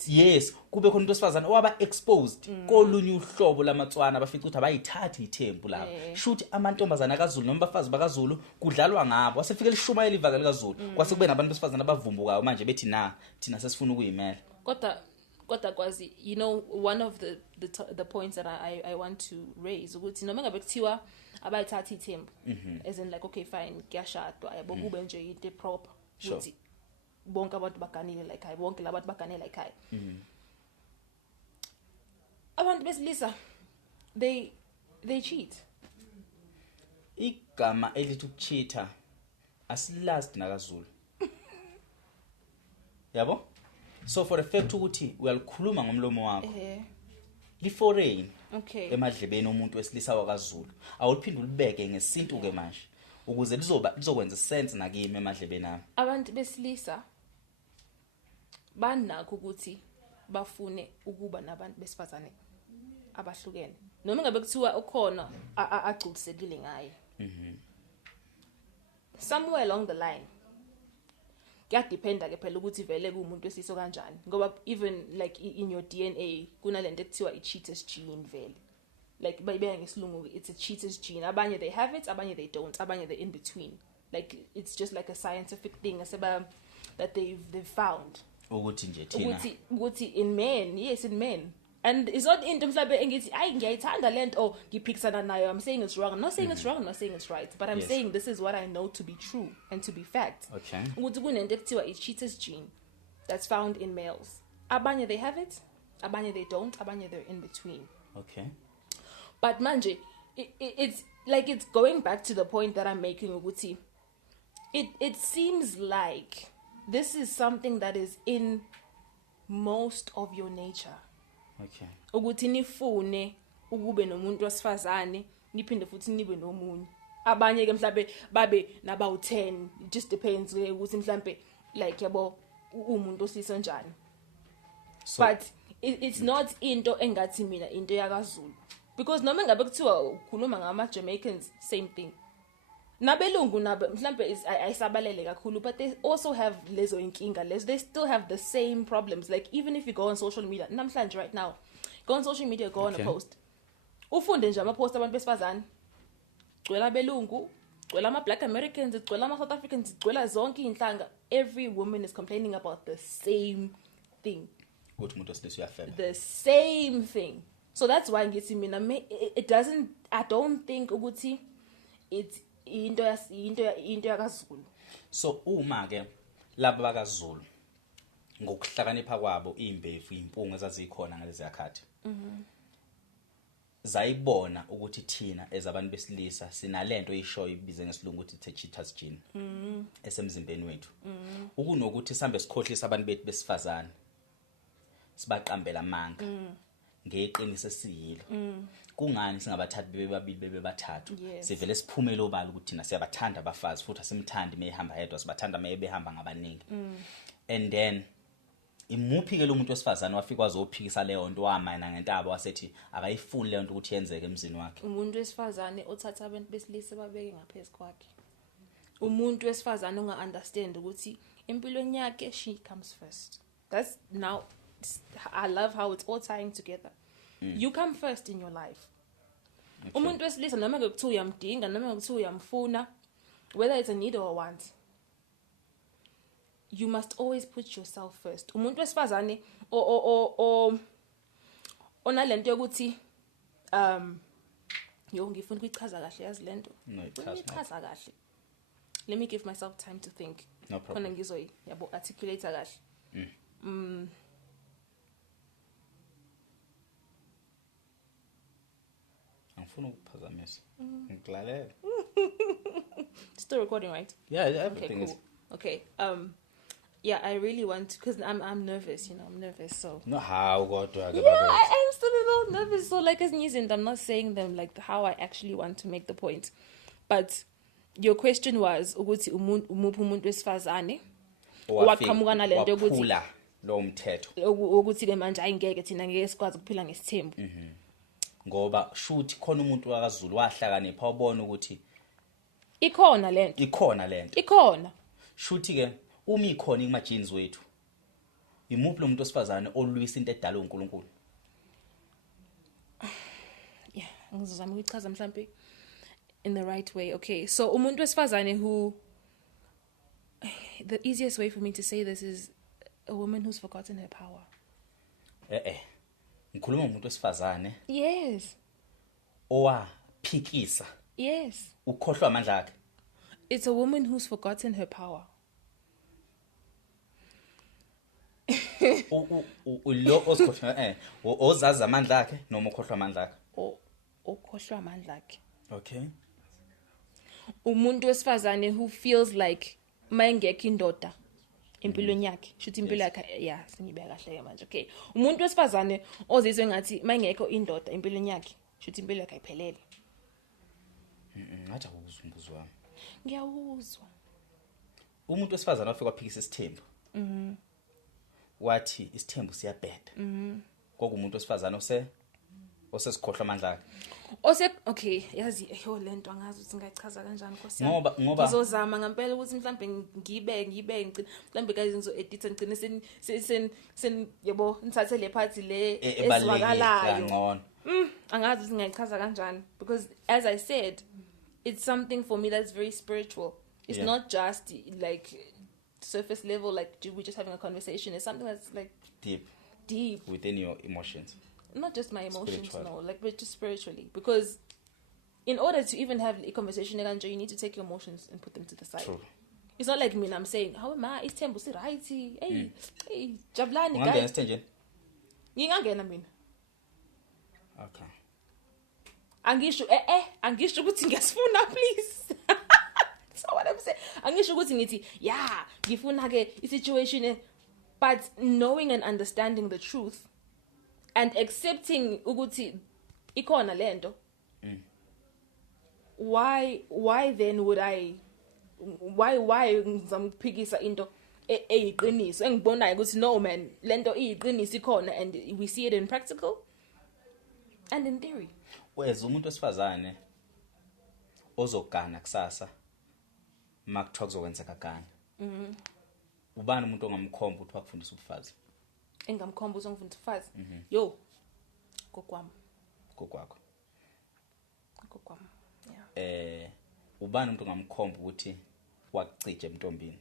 Yes, kube khona umuntu wesifazana owaba exposed kolunye uhlobo lamatswana abafica ukuthi abayithatha ithembu lapho. Shuthi amantombazana akaZulu noma abafazi bakaZulu kudlalwa ngabo wasefika lishumayela ivangeli kaZulu kwase kube nabantu besifazana abavumbukayo manje bethi thina sesifuna ukuyimela. Kodwa Kwazi, you know, one of the points that I want to raise ukuthi noma ngabe kuthiwa abayithatha ithembu as in like okay fine kuyashadwa yabo kube nje into proper ukuthi bonke abantu baganile like hayi bonke labantu baganile like hayi. Abantu besilisa they cheat. Igama elithi ukucheata asilast nakaZulu. Yabo? So for the fact ukuthi uyalikhuluma ngomlomo wakho li foreign emadlebeni omuntu wesilisa wakaZulu awuliphinde ulibeke ngesintu ke manje ukuze lizokwenza sense nakimi emadlebeni ami. Abantu besilisa banakho ukuthi bafune ukuba nabantu besifazane abahlukene noma ngabe kuthiwa ukhona agculisekile ngaye. Somewhere along the line kuyadependa ke phela ukuthi vele kuumuntu wesiso kanjani ngoba even like in your DNA kunalento ekuthiwa i-cheaters gene vele like bayibeka ngesilungu it's a cheaters gene. Abanye they have it, abanye they don't, abanye they in between. Like it's just like a scientific thing that they've found ukuthi nje thina ukuthi in men, yes in men. And it's not into mhlawumbe engithi ayi ngiyayithanda lento ngiphikisana nayo. I'm saying it's wrong. I'm not saying it's wrong, I'm not saying it's right, but I'm saying this is what I know to be true and to be fact. Okay. Ukuthi kunento ekuthiwa i-cheaters gene that's found in males. Abanye they have it, abanye they don't, abanye they're in between. Okay. But manje it's like it's going back to the point that I'm making ukuthi it seems like this is something that is in most of your nature. Okay. Ukuthi nifune ukube nomuntu wasifazane niphinde futhi nibe nomunye. Abanye ke mhlambe babe nabawu 10. It just depends ukuthi mhlambe like yabo umuntu osisa njani. But it's not into engathi mina into yakaZulu. Because noma ngabe kuthiwa ukhuluma ngama Jamaicans same thing. Nabelungu nabe mhlambe ayisabalele kakhulu but they also have lezo inkinga lezo. They still have the same problems. Like even if you go on social media namhlanje right now, go on social media, go on a post, ufunde nje ama post abantu besifazane gcwela belungu, gcwela ama black Americans, gcwela ama South Africans, gcwela zonke inhlanga. Every woman is complaining about the same thing, ukuthi umuntu osilisa uyafela the same thing. So that's why ngithi mina it doesn't, I don't think ukuthi it's into yakaZulu. So uma ke laba bakaZulu ngokuhlakanipha kwabo imbefu impunga ezazikhona ngalezi yakhathi zayibona ukuthi thina ezabantu besilisa sinalento eyishoyo ibize ngesilungu ukuthi it's a cheaters gene esemzimbeni wethu ukunokuthi sihambe sikhohlisa abantu bethu besifazane sibaqambela amanga ngeqiniso esiyilo. Kungani singabathathi bebe bathathu sivele siphumele obala ukuthi thina siyabathanda abafazi futhi asimthandi mehamba yedwa sibathanda mebehamba ngabaningi. And then imuphi ke lo muntu wesifazane wafika wazophikisa leyo nto wamayina ngentaba wasethi akayifuni leyo nto ukuthi yenzeke emzini wakhe? Umuntu wesifazane othatha abantu besilisa babeke ngaphezulu kwakhe. Umuntu wesifazane unga-understand ukuthi empilweni yakhe she comes first. That's now, I love how it's all tying together. You come first in your life. Umuntu wesilisa noma ngekuthiwa uyamdinga noma ngekuthiwa uyamfuna, whether it's a need or a want, you must always put yourself first. Umuntu wesifazane onalento yokuthi ngifuna ukuyichaza kahle yazi lento. Ngichaza kahle. Let me give myself time to think. No problem. Khona ngizoyi yabo articulate kahle. Angifuna ukuphazamisa. Ngilalela. Still recording, right? Yeah, everything okay, cool. Okay. Yeah, I really want to, because I'm nervous, I'm nervous, so. No, how kodwa ke Yeah, I'm still a little nervous, so like as izinto, I'm not saying them like how I actually want to make the point. But your question was ukuthi umuphi umuntu wesifazane owaqhamuka nalento yokuthi waphula lo mthetho ukuthi ke manje ayingeke thina ngeke sikwazi ukuphila ngesithembu. Ngoba shuthi khona umuntu wakaZulu wahlakanipha ubona ukuthi ikhona lento ikhona shuthi ke uma ikhona imajins wethu imuphi lo muntu wesifazane olwisa into edala uNkulunkulu? Yeah, ngizozama ukuchaza mhlambe in the right way. Okay, so umuntu wesifazane who, the easiest way for me to say this is a woman who's forgotten her power. Ngikhuluma umuntu wesifazane. Yes. Owaphikisa. Yes. Ukhohlwa amandla akhe. It's a woman who's forgotten her power. Lo osikhohlwa ozazi amandla akhe noma ukhohlwa amandla akhe? Ukhohlwa amandla akhe. Okay. Umuntu wesifazane who feels like mayengekho indoda empilweni yakhe, shuthi impilo yakhe yeah sengibeka kahle manje. Okay, umuntu wesifazane ozizwe ngathi mayengekho indoda empilweni yakhe, shuthi impilo yakhe ayiphelele. Ngathi akuzwa umbuzo wami. Ngiyawuzwa. Umuntu wesifazane wafika waphikisa isithembu. Wathi isithembu siyabheda. Kokumuntu wesifazane osesikhohlwa amandla akhe. Okay, yazi lento angazi ukuthi ngayichaza kanjani Nkosi yami. Ngoba ngizozama ngempela ukuthi mhlambe ngibe ngicina mhlambe kazi ngizo-edit ngicine sen yebo nithathe le part le ezwakalayo. Angazi ukuthi ngayichaza kanjani, because as I said, it's something for me that's very spiritual. It's not just like surface level, like we're just having a conversation. It's something that's like deep within your emotions. Not just my emotions, no, like but just spiritually. Because in order to even have a conversation, you need to take your emotions and put them to the side. True. It's not like me, I'm saying, how am I? It's tempo, si right? Hey, Jablani, guys. Understand? Ngingangena mina. Okay. Angisho ukuthi ngiyasifuna please. So what I'm saying, angisho ukuthi ngithi yeah, ngifuna ke i-situation, but knowing and understanding the truth and accepting ukuthi ikhona lento. Why then would I ngizamphikisa into eyiqiniso engibonayo ukuthi no man lento iyiqiniso ikhona, and we see it in practical and in theory. Weza umuntu wesifazane ozogana kusasa makuthiwa kuzokwenzeka gana. Ubani umuntu ongamkhomba ukuthi wakufundisa ubufazi? Engamkhomba ukuthi ngifundisa ubufazi? Yo, kokwami. Kokwakho. Kokwami. Yeah. Ubani umuntu ongamkhomba ukuthi wakucije emntombini?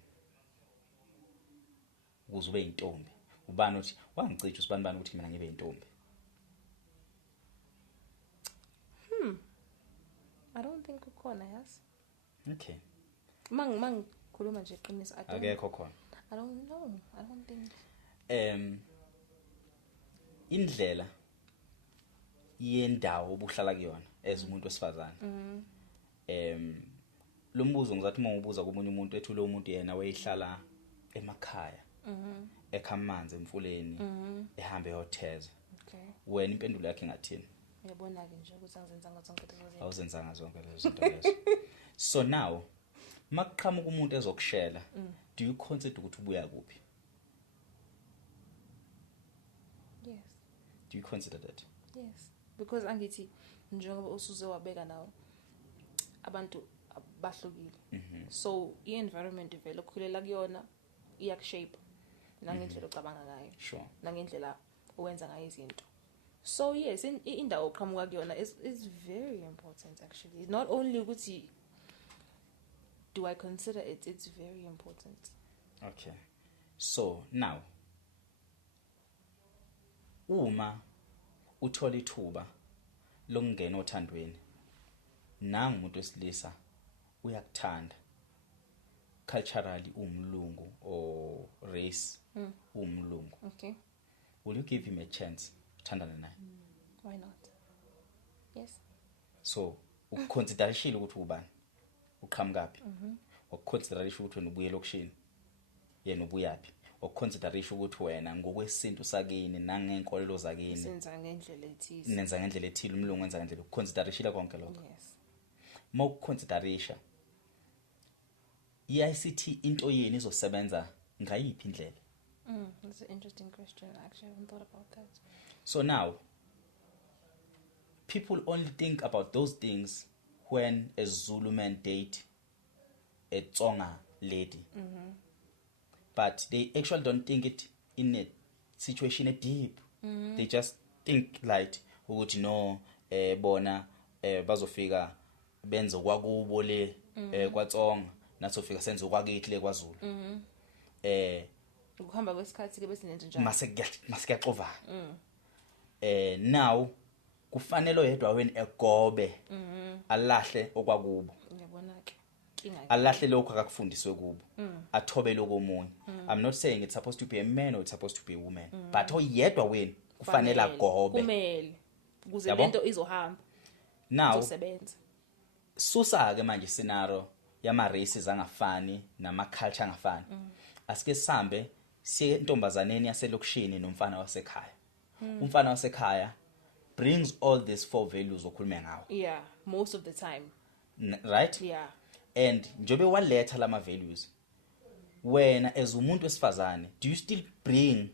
Ukuze ube intombi. Ubani uthi wangicije usibani ukuthi mina ngibe intombi? I don't think ukhona, yes. Okay. Mangikhuluma nje iqiniso, akekho khona. I don't know. I don't think. Indlela yendawo obuhlala kuyona as umuntu wesifazane. Lo mbuzo ngizathi uma ngibuza komunye umuntu ethi lo muntu yena wayehlala emakhaya. Ekhamanzi emfuleni, ehambe eyotheza. Okay. Wena impendulo yakhe ngathini? Uyabona ke nje ukuthi angizenzanga zonke lezo zinto. Awuzenzanga zonke lezo zinto lezo. So now makuqhamuka umuntu ezokushela, do you consider ukuthi ubuya kuphi? Do you consider that? Yes, because angithi njengoba usuze wabeka nawo abantu bahlukile. So i-environment vele okhulela kuyona iyakushape nangendlela ocabanga ngayo. Sure. Nangendlela owenza ngayo izinto. So yes, indawo oqhamuka kuyona is very important actually. Not only ukuthi do I consider it, it's very important. Okay. So now uma uthola ithuba lokungena othandweni nanga umuntu wesilisa uyakuthanda culturally umlungu or race umlungu. Okay. Will you give him a chance uthandana naye? Why not? Yes. So uconsiderishile ukuthi ubani uqhamukapi ukuconsiderisha ukuthi wena ubuye lokishini yena ubuyaphi ukuconsiderisha ukuthi wena ngokwesintu sakini nangenkolelo zakini senza ngendlela ethize nenza ngendlela ethile umlungu wenza ngendlela ukuconsiderishila konke lokho. Yes. Mawuconsiderisha ICT into yini izosebenza ngayiphi indlela? That's an interesting question. Actually, I haven't thought about that. So now people only think about those things when a Zulu man date a Tsonga lady. But they actually don't think it in a situation deep. They just think like, ukuthi no bona bazofika benze kwakubo le kwaTsonga nasofika senze kwakithi le kwaZulu. Ukuhamba kwesikhathi ke bese nento njalo. Masekuyaxova. Now kufanele oyedwa wena egobe alahle okwakubo. Ngiyabona ke. Inga. Alahle lokho akakufundiswe kubo. Athobe lokomunye. I'm not saying it's supposed to be a man or it's supposed to be a woman. But oyedwa wena kufanele agobe. Kumele ukuze lento izohamba. Now Izosebenza. Susa ke manje scenario yama races angafani nama culture angafani. Asike sihambe siye entombazaneni yaselokishini nomfana wasekhaya. Umfana wasekhaya brings all these four values okhuluma ngawo. Yeah, most of the time. Right? Yeah. And njobe waletha lama values wena as umuntu wesifazane do you still bring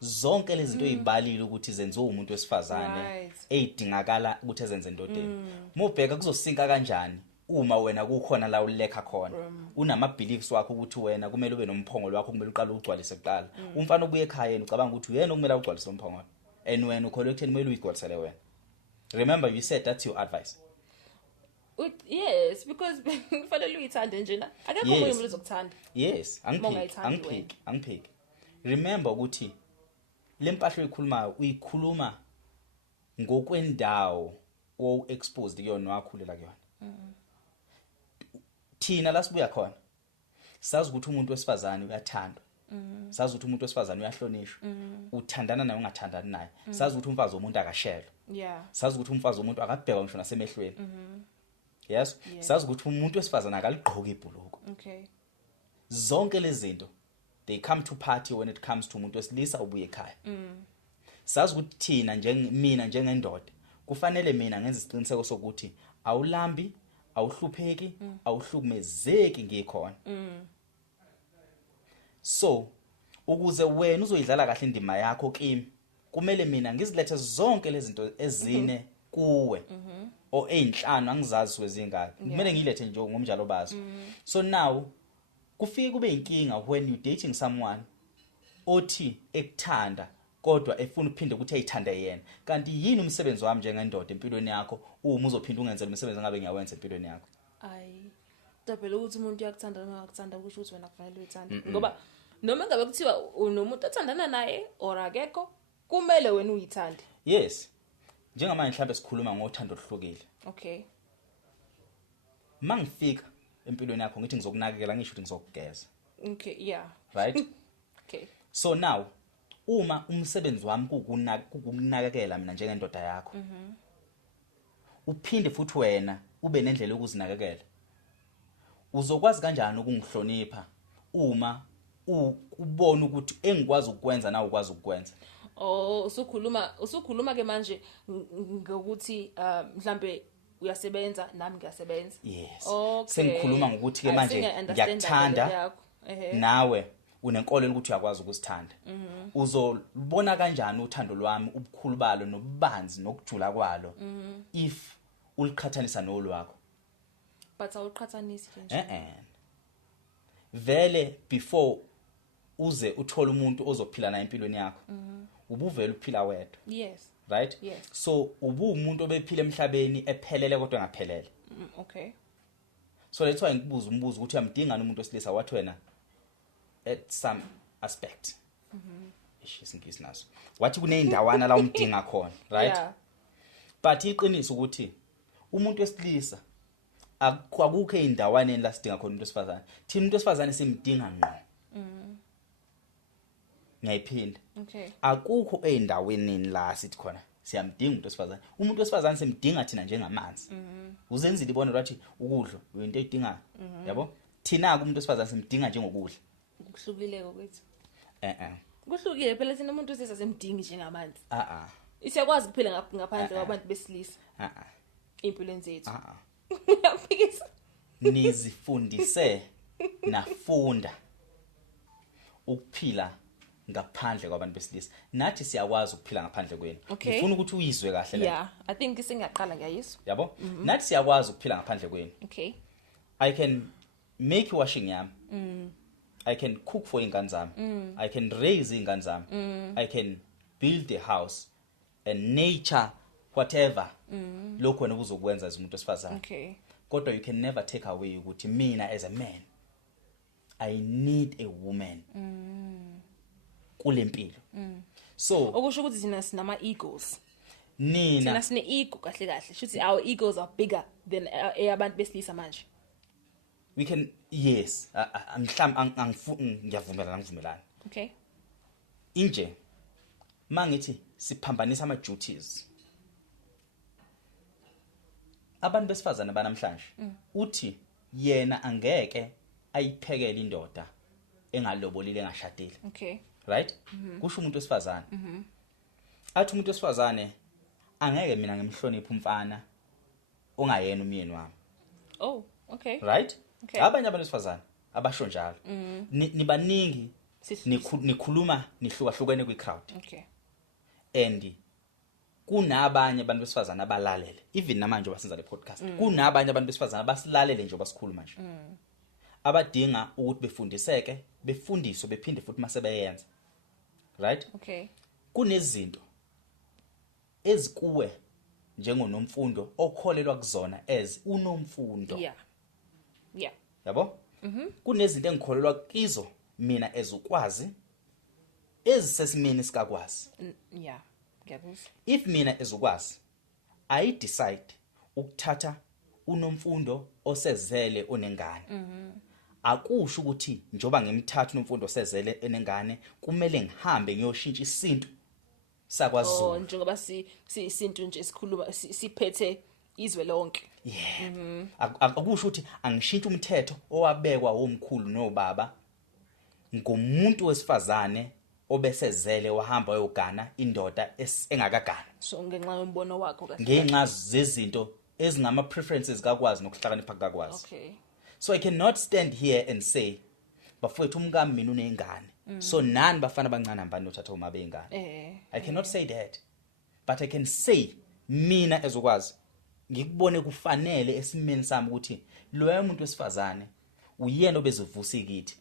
zonke lezi zinto ezibalile ukuthi zenziwe umuntu wesifazane edingakala ukuthi ezenze endodeni? Mobheka kuzosinka kanjani uma wena kukhona la ulekha khona unama beliefs wakho ukuthi wena kumele ube nomphongolo wakho kumele uqale ugcwalise kuqala. Umfana obuye ekhaya yena ucabanga ukuthi uyena okumele ugcwalise umphongolo and wena ukholektheni kumele uyigcwalisele wena. Remember you said that's your advice. Yes, because kufanele uyithande nje na. Akekho umuntu umuntu ozokuthanda. Yes, angiphiki. Remember ukuthi lempahla uyikhuluma ngokwendawo o exposed kuyona wakhulela kuyona. Thina la sibuya khona sazi ukuthi umuntu wesifazane uyathandwa. Sazi ukuthi umuntu wesifazane uyahlonishwa. Uthandana naye ungathandani naye. Sazi ukuthi umfazi womuntu akashelo. Yeah. Sazi ukuthi umfazi womuntu akabheka ngisho nasemehlweni. Yes. Sazi ukuthi umuntu wesifazane akaligqoka ibhuluko. Okay. Zonke lezi zinto they come to party when it comes to umuntu wesilisa obuye ekhaya. Sazi ukuthi thina mina njengendoda kufanele mina ngenze isiqiniseko sokuthi awulambi, awuhlupheki, awuhlukumezeki ngikhona. So ukuze wena uzoyidlala kahle indima yakho kimi kumele mina ngizilethe zonke lezi zinto ezine kuwe o einhlanu angizazi wezingaki kumele ngilethe nje ngomjalo bazo. So now kufike kube inkinga when you dating someone othi ekuthanda kodwa efuna ukuphinde ukuthi ayithanda yena kanti yini umsebenzi wami njengendoda empilweni yakho uma uzophinda ungenzela umsebenzi ngabe ngiyawenza empilweni yakho. Phela ukuthi umuntu uyakuthanda noma akakuthanda kusho ukuthi wena kufanele uyithande ngoba noma ngabe kuthiwa unomuntu othandana naye or akekho kumele wena uyithande. Yes. Njengamanje mhlawumbe sikhuluma ngothando oluhlukile. Okay. Mangifika empilweni yakho ngithi ngizokunakekela ngisho ukuthi ngizokugeza. Okay, yeah. Right? Okay. So now uma umsebenzi wami kukunakekela mina njengendoda yakho. Uphinde futhi wena ube nendlela yokuzinakekela. Uzokwazi kanjani ukungihlonipha uma ubona ukuthi engikwazi ukwenza nawe ukwazi ukwenza? Usukhuluma ke manje ngokuthi mhlambe uyasebenza nami ngiyasebenza. Yes. Okay. Sengikhuluma ngokuthi ke manje ngiyakuthanda nawe unenkolelo ukuthi uyakwazi ukusithanda uzolubona kanjani uthando lwami ubukhulu balo nobubanzi nokujula kwalo if uliqhathanisa nolwakho but awuqhathanisi nje vele before uze uthole umuntu ozophila naye empilweni yakho ubuvela uphila wedwa yes right yes so umuntu obephila emhlabeni ephelele kodwa engaphelele okay so let's why ngikubuza umbuzo ukuthi uyamdinga umuntu wesilisa wathi wena at some aspect isingisi naso wathi kuneyindawana la umdinga khona right yeah. But iqiniso ukuthi umuntu wesilisa akukho eindawaneni la sidinga khona umuntu wesifazane thina umuntu wesifazane simdinga ngqo ngiyayiphinda okay akukho eindaweni la sithi khona siyamdinga umuntu wesifazane simdinga thina njengamanzi uzenzile ibona ukuthi ukudla into edinga yabo thina umuntu wesifazane simdinga njengokudla kuhlukile kwethu kuhlukile phela thina umuntu wesifazane simdingi njengamanzi isiyakwazi kuphila ngaphandle kwabantu besilisa impilo zethu uyaphikisa nizifundise nafunda ukuphila ngaphandle kwabantu besilisa nathi siyakwazi ukuphila ngaphandle kwenu ngifuna ukuthi uyizwe kahle le yeah I think isingaqala ngiyayizwa yabo nathi siyakwazi ukuphila ngaphandle kwenu okay I can make you washing yami I can cook for ingane zami I can raise ingane zami I can build a house and nature whatever lokho wena uzokwenza as umuntu wesifazane okay kodwa you can never take away ukuthi mina as a man I need a woman kulempilo so okusho ukuthi thina sinama egos nina thina sine ego kahle kahle shuthi our egos are bigger than abantu besilisa manje we can yes ngiyavumelana okay inje mangithi siphambanisa ama duties abantu besifazana banamhlanje uthi yena angeke ayiphekele indoda engalobolile engashadile okay right kusho umuntu wesifazane athi umuntu wesifazane angeke mina ngimhloniphe umfana ongayena umyeni wami oh okay right okay abanye abantu besifazane abasho njalo nibaningi nikhuluma nihlukahlukene kwi crowd okay and kunabanye abantu besifazana abalalele even namanje basenza le podcast kunabanye abantu besifazana basilalele nje basikhuluma nje abadinga ukuthi befundiseke befundiswe bephinde futhi masebeyenza right okay kunezinto ezikuwe njengonomfundo okholelwa kuzona as unomfundo yeah yabo kunezinto engikholelwa kizo mina ezukwazi ezisesimeni sikakwazi yeah ngiyakuzwa if mina ezukwazi I decide ukuthatha unomfundo osezele onengane akusho ukuthi njoba ngimthatha unomfundo osezele enengane kumele ngihambe ngiyoshintsha isintu sakwaZulu njengoba isintu nje esikhuluma siphethe izwe lonke yeah akusho ukuthi angishintshe umthetho owabekwa omkhulu nobaba ngomuntu wesifazane obesezele wahamba uyogana indoda engakagana so ngenxa yombono wakho kahle ngenxa zezinto ezingama preferences kakwazi nokuhlakanipha kakwazi okay so I cannot stand here and say bafowethu umkami mina unengane so nani bafana abancane ambani othatha uma bengane I cannot say that but I can say mina ezokwazi ngikubone kufanele esimeni sami ukuthi lo umuntu wesifazane uyena obezivusa ikithi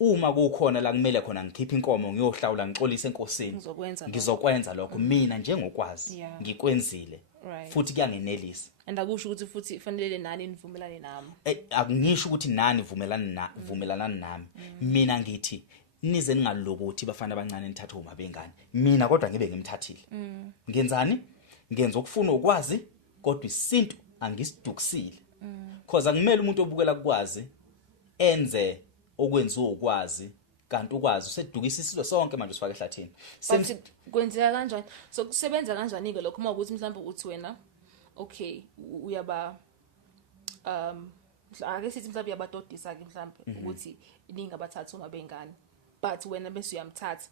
uma kukhona la kumele khona ngikhipha inkomo ngiyohlawula ngixolise enkosini ngizokwenza lokho mina njengokwazi ngikwenzile futhi kuyangenelisa and akusho ukuthi futhi fanele nani nivumelane nami akungisho ukuthi nani vumelana nami mina ngithi nize ningalokuthi bafana abancane nithathe uma bengane mina kodwa ngibe ngimthathile ngenzani ngenza ukufuna ukwazi kodwa isintu angisidukisile because akumele umuntu obukela ukwazi enze okwenziwa ukwazi kanti ukwazi usedukisa isizwe sonke manje usifaka ehlathini kwenzeka kanjani so kusebenza kanjani ke lokho uma ukuthi mhlawumbe uthi wena okay uyaba ake sithi mhlawumbe uyabadodisa ke mhlawumbe ukuthi ningabathatha uma bengane but wena bese uyamthatha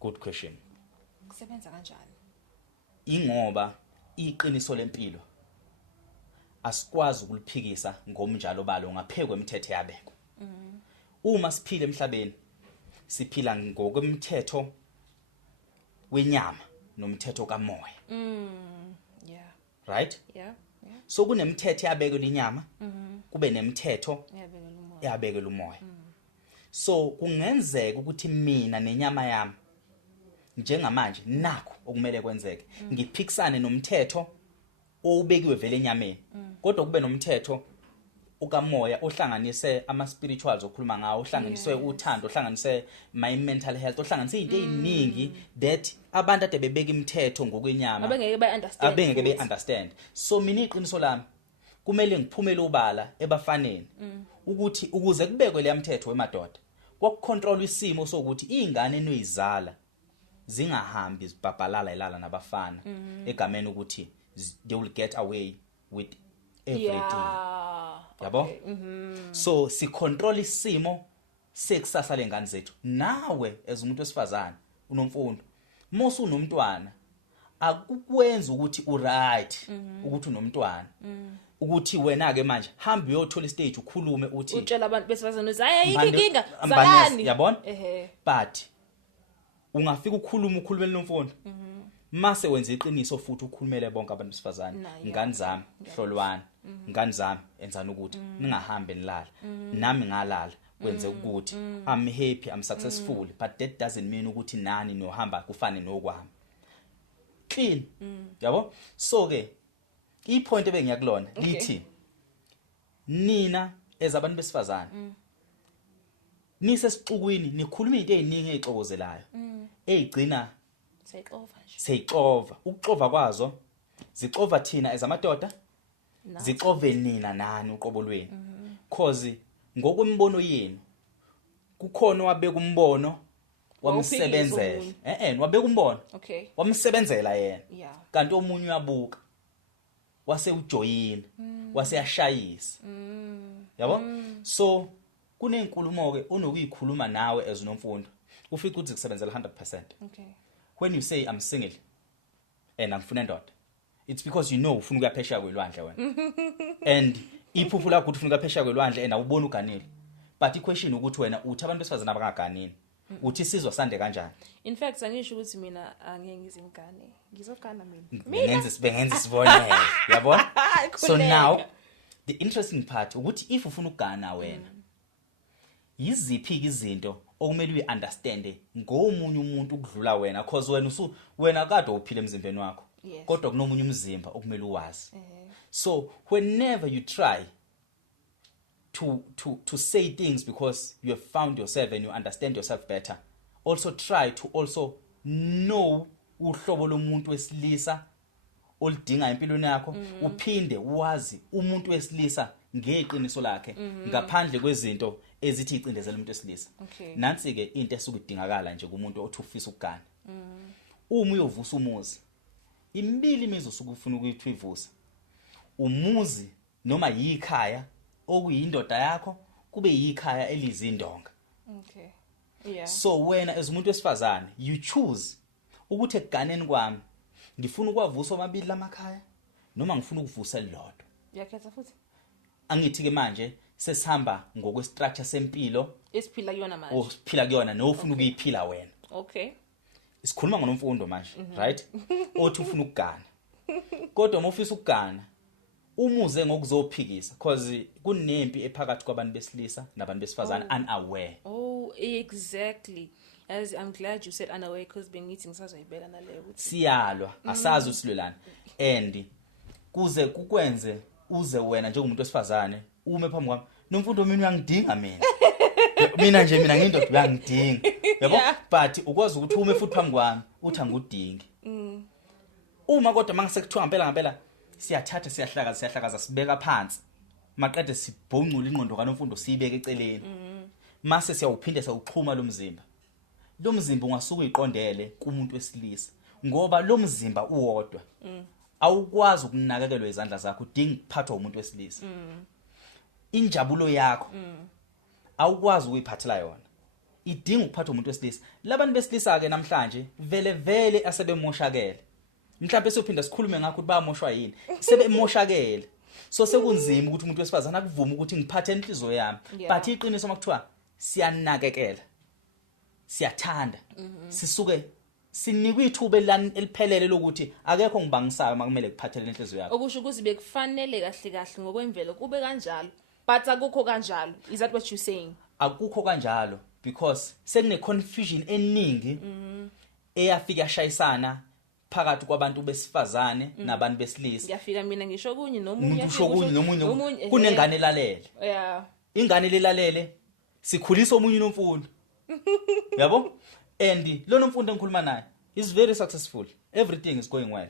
good question kusebenza kanjani ingoba iqiniso lempilo asikwazi ukuliphikisa ngomnjalo balo ngaphekwe imithetho yabeko uma siphila emhlabeni siphila ngokwemthetho wenyama nomthetho kamoya. Yeah. Right? Yeah. So kunemithetho yabekelwe inyama, kube nemithetho Yeah, yabekelwe umoya. So kungenzeka ukuthi mina nenyama yami njengamanje nakho okumele kwenzeke ngiphikisane nomthetho obekiwe vele enyameni, kodwa kube nomthetho ukamoya ohlanganise ama spirituals okhuluma ngawo, ohlanganiswe uthando, ohlanganise my mental health, ohlanganise izinto eziningi that abantu ade bebeka imithetho ngokwenyama abengeke be understand. So mina iqiniso lami kumele ngiphumele ubala ebafaneni ukuthi ukuze kubekwe le mthetho wemadoda kokucontrol isimo sokuthi izingane enoyizala zingahambi zibhabhalala ilala nabafana egameni ukuthi they will get away with everything. Yabo? So si control isimo sekusasa lengane zethu. Nawe as umuntu wesifazane unomfundo, mose unomntwana akukwenza ukuthi uright ukuthi unomntwana. Ukuthi wena ke manje hamba uyothola istage ukhulume uthi utshela abantu besifazane uthi ayikho inkinga zalani. Yabona? But ungafika ukhulumele nomfundo. Mase wenza iqiniso futhi ukhulumele bonke abantu besifazane. Ngani zami hlolwana. Ngani zami enzana ukuthi ningahambe nilala. Nami ngalala kwenze ukuthi I'm happy, I'm successful, but that doesn't mean ukuthi nani nohamba kufane nokwami. Clean. Yabo? So ke ipoint ebengiyakulona lithi nina ezabantu besifazane nisesixukwini nikhuluma izinto eziningi ezixokozelayo ezigcina seyixova ukuxova kwazo zixova thina ezamadoda zixove nina nani uqobo lweni cause ngokwembono yenu kukhona wabeka umbono wamsebenzela wabeka umbono wamsebenzela yena kanti omunye uyabuka wase ujoyina wase yashayisa yabo so kunenkulumo ke onokuyikhuluma nawe as unomfundo ufika ukuthi kusebenzela 100%. When you say I'm single and angifuna indoda, it's because you know ufuna ukuyaphesha kwelwandle wena and iphupho lakho ukuthi ufuna ukuyaphesha kwelwandle and awubona uganile, but iquestion ukuthi wena uthi abantu besifazana abangaganini uthi isizwe sande kanjani. In fact angisho ukuthi mina angeke ngizingane ngizogana mina bengenza sibonele yabona. So now the interesting part ukuthi if ufuna ukugana wena yiziphi izinto okumele uyiunderstand ngomunye umuntu ukudlula wena because wena kade uphile emzimbeni wakho kodwa kunomunye umzimba okumele uwazi. So whenever you try to say things because you have found yourself and you understand yourself better, also try to also know uhlobo lomuntu wesilisa olidinga empilweni yakho uphinde wazi umuntu wesilisa ngeqiniso lakhe ngaphandle kwezinto ezithi icindezela umuntu wesilisa. Nansi ke into esukudingakala nje kumuntu othi ufisa ukugana. Uma uyovusa umuzi imibili imizi usukufuna ukuyithivusa umuzi noma yikhaya okuyindoda yakho kube yikhaya elizindonga. So wena as umuntu wesifazane you choose ukuthi eganeni kwami ngifuna ukwavusa amabili lamakhaya noma ngifuna ukuvusa elilodwa. Yakhetha futhi angithi ke manje sesihamba ngokwestructure sempilo esiphila kuyona manje ophila kuyona nofuna ukuyiphila wena. Isikhuluma ngonomfundo manje right othi ufuna ukugana kodwa uma ufisa ukugana umuze ngokuzophikisa because kunempi ephakathi kwabantu besilisa nabantu besifazane unaware. Exactly. As I'm glad you said unaware because bengithi ngisazoyibeka naleyo ukuthi siyalwa asazi usilelana and kuze kukwenze uze wena njengomuntu wesifazane ume phambi kwami nomfundo mina uyangidinga mina mina ngiyindoda uyangidinga yabo but ukwazi ukuthi ume futhi phambi kwami uthi angudingi uma kodwa mangisekuthiwa ngempela siyathatha siyahlakaza sibeka phansi maqede sibhonqula ingqondo kanomfundo siyibeke eceleni mase siyawuphinde sawuxhuma lo mzimba ungasuka uyiqondele kumuntu wesilisa ngoba lo mzimba uwodwa awukwazi ukunakekelwa izandla zakho udinga ukuphathwa umuntu wesilisa. Injabulo yakho awukwazi ukuyiphathela yona idinga ukuphathwa umuntu wesilisa. Labantu besilisa ke namhlanje vele asebemoshakele mhlawumbe siyophinda sikhulume ngakho ukuthi bayamoshwa yini sebemoshakele so sekunzima ukuthi umuntu wesifazana akuvuma ukuthi ngiphathe inhliziyo yami but iqiniso makuthiwa siyanakekela siyathanda sisuke sinikwe ithuba eliphelele lokuthi akekho ngibangisayo makumele kuphathele inhliziyo yakho okusho ukuthi bekufanele kahle kahle ngokwemvelo kube kanjalo but akukho kanjalo. Is that what you saying? Akukho kanjalo because sekune confusion eningi eyafika yashayisana phakathi kwabantu besifazane nabantu besilisa. Ngiyafika mina ngisho kunye nomunye nomunye kunengane elalele. Yeah. Ingane lilalele sikhulisa omunye nomfundo. Yabo? And lo nomfundo engikhuluma naye is very successful. Everything is going well.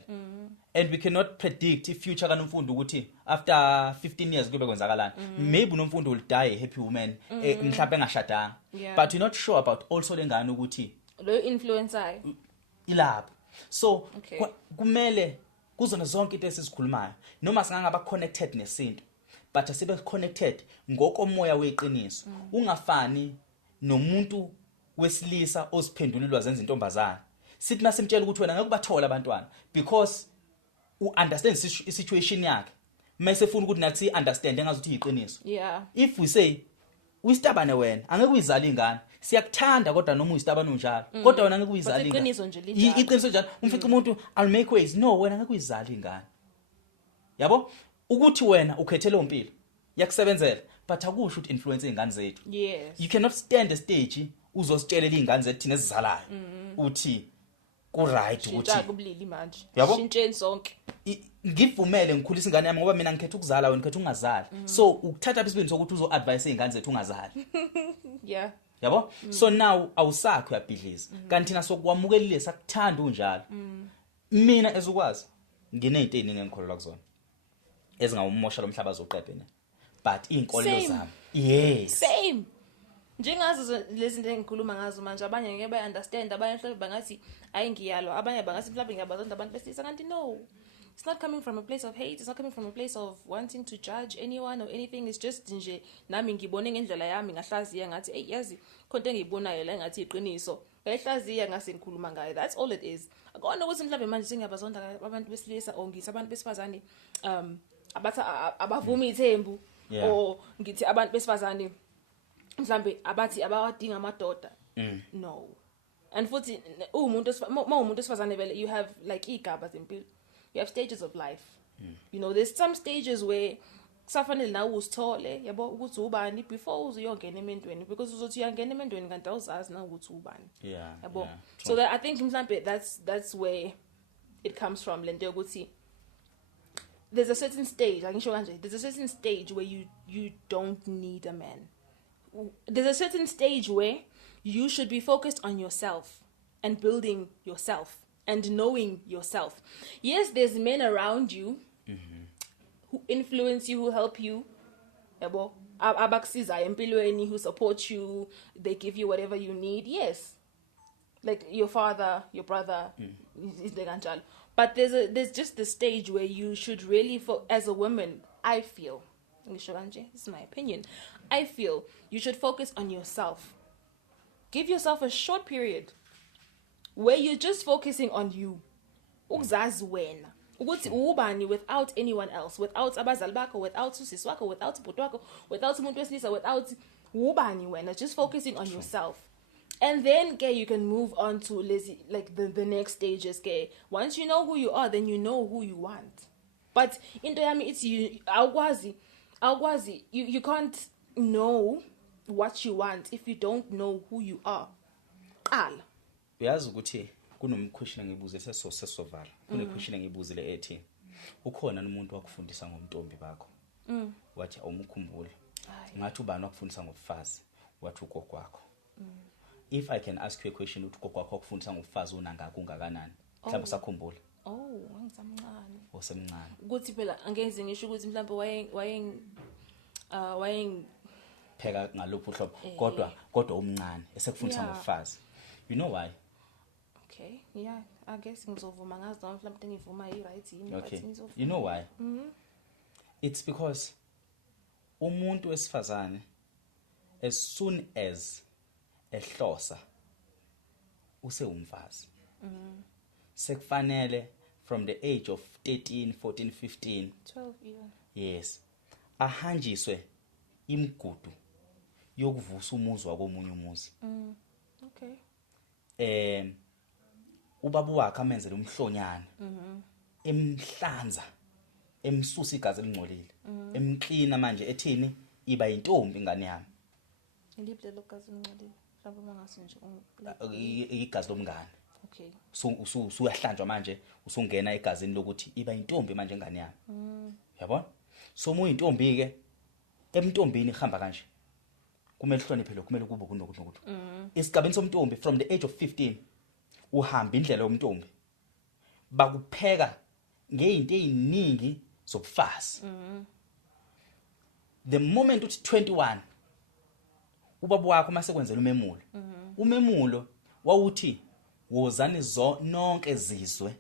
And we cannot predict if future kaNomfundo ukuthi after 15 years kube kwenzakalani. Maybe uNomfundo will die a happy woman mhlawumbe engashadanga. But we're not sure about also lengane ukuthi lo influencer ilapha. So kumele kuzona zonke into esizikhulumayo noma singangaba connected nesinto but asibe connected ngokomoya weqiniso. Ungafani nomuntu wesilisa osiphendulilwa zenza intombazana. Sithi masimtshela ukuthi wena ngeke kubathola abantwana because understand situation yakhe. Mase funa ukuthi nathi understand engazuthi iqiniso. If we say uyistabane wena angeke uyizala ingane siyakuthanda kodwa noma uyistabane unjalo kodwa wena angeke uyizala ingane. Iqiniso nje linjalo. Iqiniso njalo umfica umuntu I'll make ways. No, wena angeke uyizala ingane. Yabo ukuthi wena ukhethele impilo yakusebenzela but akusho ukuthi influence izingane zethu. Yes. You cannot stand the stage uzositshelela izingane zethu thina ezizalayo uthi ku right ukuthi shintsha kubulili manje. Yabo? Shintsheni sonke. Ngivumele ngikhulisa ingane yami ngoba mina ngikhetha ukuzala wena ngikhetha ungazali. So ukuthatha isibindi sokuthi uzo advise izingane zethu ungazali. Yeah. Yabo? So now awusakho uyabhidliza. Kanti thina sokwamukelile sakuthanda unjalo. Mina ezukwazi nginezinto eziningi engikholelwa kuzona. Ezingawumosha lomhlaba zoqedene. But inkolelo zami. Yes. Same. Njengazo lezi zinto engikhuluma ngazo manje abanye ngeke understand abanye mhlawumbe bangathi ayingiyalo abanye bangathi mhlawumbe ngiyabazonda abantu besilisa kanti no. It's not coming from a place of hate. It's not coming from a place of wanting to judge anyone or anything. It's just nje nami ngibone ngendlela yami ngahlaziya ngathi hey yazi konke engiyibonayo la engathi iqiniso. Ngahlaziya ngase ngikhuluma ngayo. That's all it is. Akona ukuthi mhlawumbe manje singiyabazonda abantu besilisa or ngithi abantu besifazane abathi abavumi ithembu or ngithi abantu besifazane mhlambe abathi abawadinga amadoda. No. And futhi umuntu esifazane vele you have like igaba zempilo. You have stages of life. You know, there's some stages where kusafanele nawe usithole yabo ukuthi ubani before uzuyongena emendweni because uzothi uyangena emendweni kanti awuzazi na ukuthi ubani. Yabo. So that I think mhlambe that's where it comes from lento ukuthi there's a certain stage, angisho kanje, there's a certain stage where you don't need a man. There's a certain stage where you should be focused on yourself and building yourself and knowing yourself. Yes, there's men around you who influence you, who help you, abakusiza empilweni, who support you, they give you whatever you need. Yes, like your father, your brother, is the ganjalo. But there's just the stage where you should really, as a woman, I feel, this is my opinion, I feel you should focus on yourself. Give yourself a short period where you're just focusing on you. Uzazi wena. Ukuthi ubani without anyone else, without abazali bakho, without uSisi wakho, without ubhuti wakho, without umuntu wesilisa, without ubani wena, just focusing on yourself. And then you can move on to like the next stages. Once you know who you are, then you know who you want. But into yami it's you awukwazi you can't know what you want if you don't know who you are. Qala. Uyazi ukuthi kunomquestion engibuze sesovala. Kunequestion engibuzile ethi ukhona umuntu wakufundisa ngomntombi bakho. Wathi awumkhumbule. Ngathi ubani wakufundisa ngobufazi? Wathi ugogo wakho. If I can ask you a question uthi ugogo wakho wakufundisa ngobufazi unangaka ungakanani? Mhlawumbe usakhumbula. Ngisamncane. Osemncane. Ukuthi phela angeze ngisho ukuthi mhlawumbe wayen pheka ngalopho hlobo kodwa umncane esekufundisa ngobufazi. You know why? Okay, yeah, I guess ngizovuma ngazo mhlawumbe ngivuma right yini but ngizovuma. You know why? It's because umuntu wesifazane as soon as ehlosa usewumfazi. Sekufanele from the age of 13, 14, 15, 12 even. Yes. Ahanjiswe imigudu yokuvusa umuzi wakomunye umuzi. Okay. Ubaba wakhe amenzele umhlonyana. Emhlanza, emsusa igazi elingcolile. Emklina manje ethini iba intombi ingane yami. Iliphi lo gazi elingcolile? Mhlawumbe mangase nje Igazi lomngane. Okay. Usuyahlanjwa manje usungena egazini lokuthi iba intombi manje ingane yami. Yabona? So mu intombi ke emntombini ihamba kanje. Kumele hloniphe lokho, kumele kube kunokudla. Isigabeni somntombi from the age of 15 uhamba indlela yomntombi. Bakupheka ngeinto eziningi zobufazi. The moment uthi 21 ubaba wakho mase kwenzela umemulo. Umemulo wawuthi wozani nonke zizwe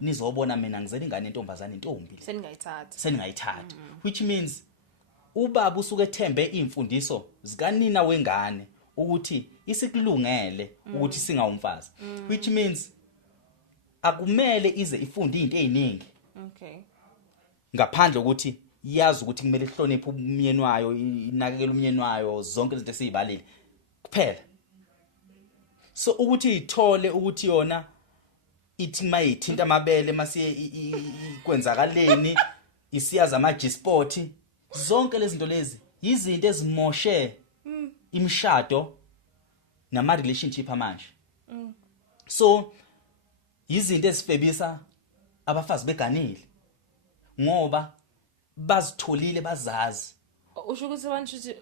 nizobona mina ngizela ingane entombazana intombi seningayithatha. Which means ubaba usuke ethembe imfundiso zikanina wengane ukuthi isikulungele ukuthi singawumfazi. Which means akumele ize ifunde izinto eziningi. Okay. Ngaphandle ukuthi yazi ukuthi kumele ihloniphe umyeni wayo, inakekele umyeni wayo, zonke izinto esizibalile kuphela. So ukuthi ithole ukuthi yona ithi mayithinta amabele mase kwenzakaleni isiyaza ama G-sport, zonke lezi zinto lezi izinto ezimoshe imshado nama relationship amanje. So izinto ezifebisa abafazi beganile ngoba bazitholile bazazi. Usho ukuthi abantu uthi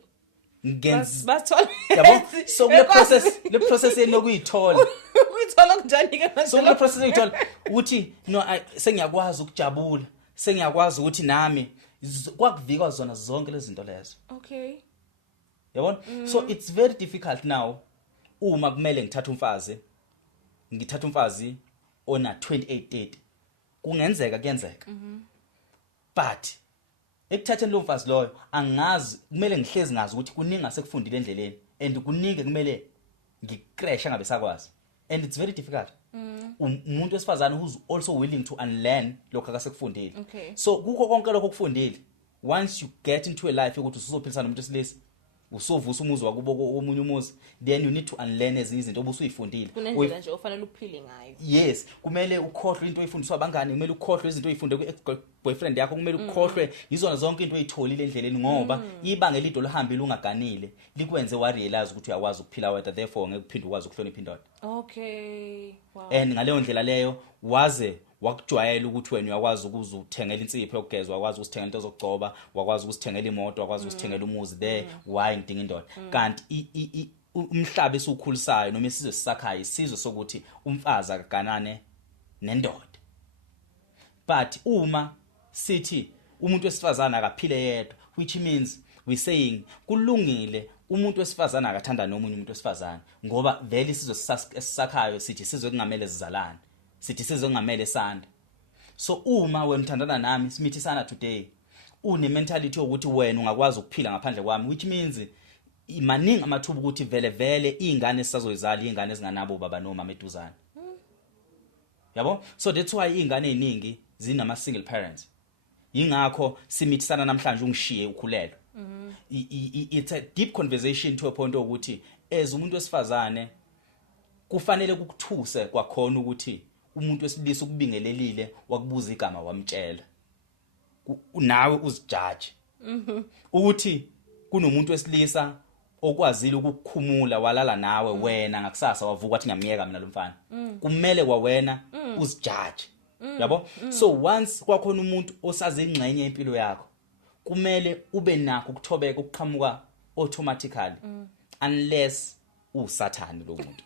basithola. Yabo? So le process enokuyithola. Uyithola kanjani ke manje? So le process uyithola ukuthi no sengiyakwazi ukujabula, sengiyakwazi ukuthi nami kwakuvikwa zona zonke lezi zinto lezo. Okay. Yabona? So it's very difficult now uma kumele ngithatha umfazi ona 28 kungenzeka kuyenzeka. But ekuthatheni lo mfazi loyo angazi kumele ngihlezi ngazi ukuthi kuningi asekufundile endleleni and kuningi kumele ngicrash angabe sakwazi, and it's very difficult. Umuntu wesifazane who's also willing to unlearn lokho akasekufundile. Okay. So kukho konke lokho okufundile, once you get into a life yokuthi usuzophilisana nomuntu wesilisa usovusa umuzi wakubo omunye umuzi, then you need to unlearn ezinye izinto obusuyifundile. Kunendlela nje ofanele uphile ngayo. Yes, kumele ukhohlwe into oyifundiswa abangani, kumele ukhohlwe izinto oyifunde ku-boyfriend yakho, kumele ukhohlwe izona zonke into oyitholile endleleni ngoba ibangela into lohambile ungaganile likwenze warealize ukuthi uyakwazi ukuphila wedwa, therefore ngeke uphinde ukwazi ukuhlonipha indoda. Okay. Wow. And ngaleyo ndlela leyo waze wakujwayela ukuthi wena uyakwazi ukuzuthengela insipho yokugeza, wakwazi ukusithengela into zokugcoba, wakwazi ukusithengela imoto, wakwazi ukusithengela umuzi. There why ngidinga indoda. Kanti umhlaba esukhulisayo noma isizwe sisakhayo isizwe sokuthi umfazi akaganane nendoda. But uma sithi umuntu wesifazana akaphile yedwa, which means we saying kulungile umuntu wesifazana akathanda nomunye umuntu wesifazana ngoba vele isizwe sisakhayo sithi sizwe kungamele sizalane, sithi sizwe kungamele sande. So uma wena uthandana nami simithisana today une mentality yokuthi wena ungakwazi ukuphila ngaphandle kwami, which means imaningi amathuba ukuthi vele izingane sisazoyizala izingane ezinganabo baba noma meduzana. Yabo? So that's why izingane eziningi zinama single parents. Yingakho simithisana namhlanje ungishiye ukhulelwe. It's a deep conversation to a point ukuthi as umuntu wesifazane kufanele kukuthuse kwakhona ukuthi umuntu wesilisa ukubingelelile wakubuza igama wamtshela. Nawe uzijudge. Ukuthi kunomuntu wesilisa okwazile ukukhumula walala nawe wena ngakusasa wavuka wathi ngiyamyeka mina lo mfana. Kumele kwawena uzijudge. Yabo? So once kwakhona umuntu osaze ingxenye yempilo yakho kumele ube nakho ukuthobeka ukuqhamuka automatically unless usathani lo muntu.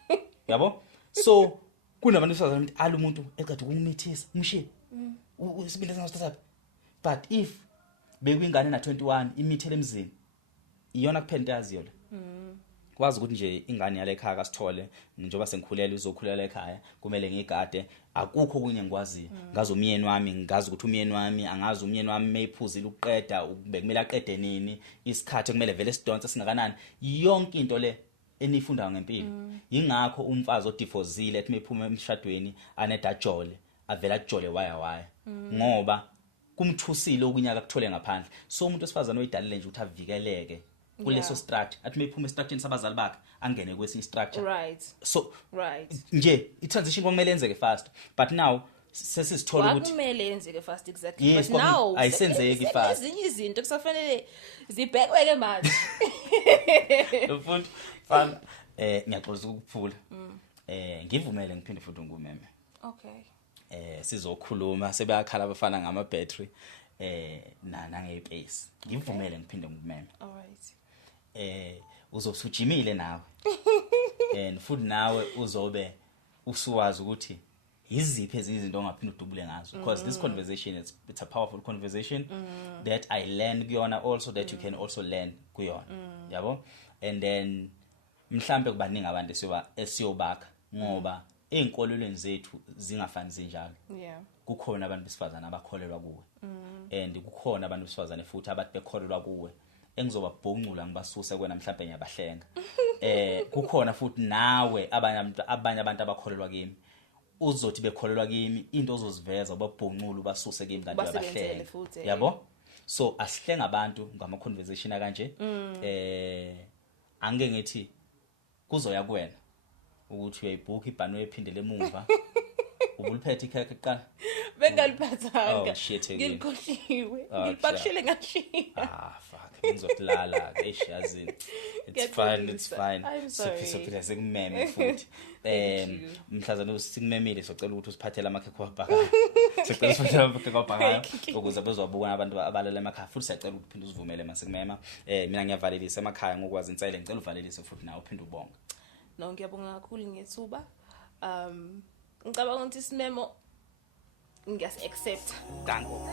Yabo? So kunabantu besifazane ukuthi ala umuntu eqeda ukumithisa umshiye usibile sangasithatha. But if bekuyingane na 21 imithele emzini iyona kuphela into yaziyo le. Kwazi ukuthi nje ingane yale ekhaya kasithole njengoba sengikhulele uzokhulela ekhaya kumele ngigade, akukho kunye ngikwaziyo. Ngazi umyeni wami, ngazi ukuthi umyeni wami angazi umyeni wami mayiphuzile ukuqeda bekumele aqede nini, isikhathi kumele vele sidonse singakanani, yonke into le enifundayo ngempilo. Yingakho umfazi odifozile ethi mephuma emshadweni anedajole avela ajole waya ngoba kumthusile okunyaka kuthole ngaphandle. So umuntu wesifazane oyidalile nje ukuthi avikeleke kuleso structure athi meyiphuma estructureni sabazali bakhe angene kwesinye structure Right. so Right. nje i-transition kumele yenzeke fast but now sesisithola ukuthi Kwakumele yenzeke fast exactly. Yes, But now ayisenzeki fast. ezinye izinto kusafanele zibhekweke manje. Mfundi fana ngiyaxolisa ukuphula. Ngivumele ngiphinde futhi ngumeme. Okay. Sizokhuluma sebeyakhala abafana ngama battery nangepace. Ngivumele ngiphinde ngumeme. All right. Uzosujimile nawe. And futhi nawe uzobe usuwazi ukuthi yiziphi ezinye izinto ongaphinde udubule ngazo because this conversation it's a powerful conversation that I learn kuyona also that you can also learn kuyona yabo and then mhlambe kubaningi abantu esiyobakha ngoba einkolelweni zethu zingafani zinjalo Yeah. kukhona abantu besifazana abakholelwa kuwe and kukhona abantu besifazane futhi abathi bekholelwa kuwe engizobabhongcula ngibasuse kwena mhlambe ngiyabahlenga kukhona futhi nawe abanye abantu abakholelwa kimi uzothi bekholelwa kimi into ozoziveza ubabhonqula ubasuse kimi kanti uyabahlenge yabo so asihlenga abantu ngama conversation akanje angeke ngithi kuzoya kuwena ukuthi uyayibhuka ibhano ephindele emuva ubuliphethe ikhekhe qala Bengaliphathanga. Ngikhohliwe. Ngipakishile ngashiya. Fuck ngizokulala ke ishazini it's fine I'm sorry. sophila sekumeme futhi mhlazana usikumemile socela ukuthi usiphathele amakhekhe wabhaka sicela usiphathele amakhekhe wabhaka ukuze bezobuka abantu abalala emakhaya futhi siyacela ukuphinde usivumele masekumema mina ngiyavalelisa emakhaya ngokwazi Nsele ngicela uvalelise futhi nawe uphinde ubonga No ngiyabonga kakhulu ngethuba ngicabanga ukuthi isimemo ngiyasi accept danko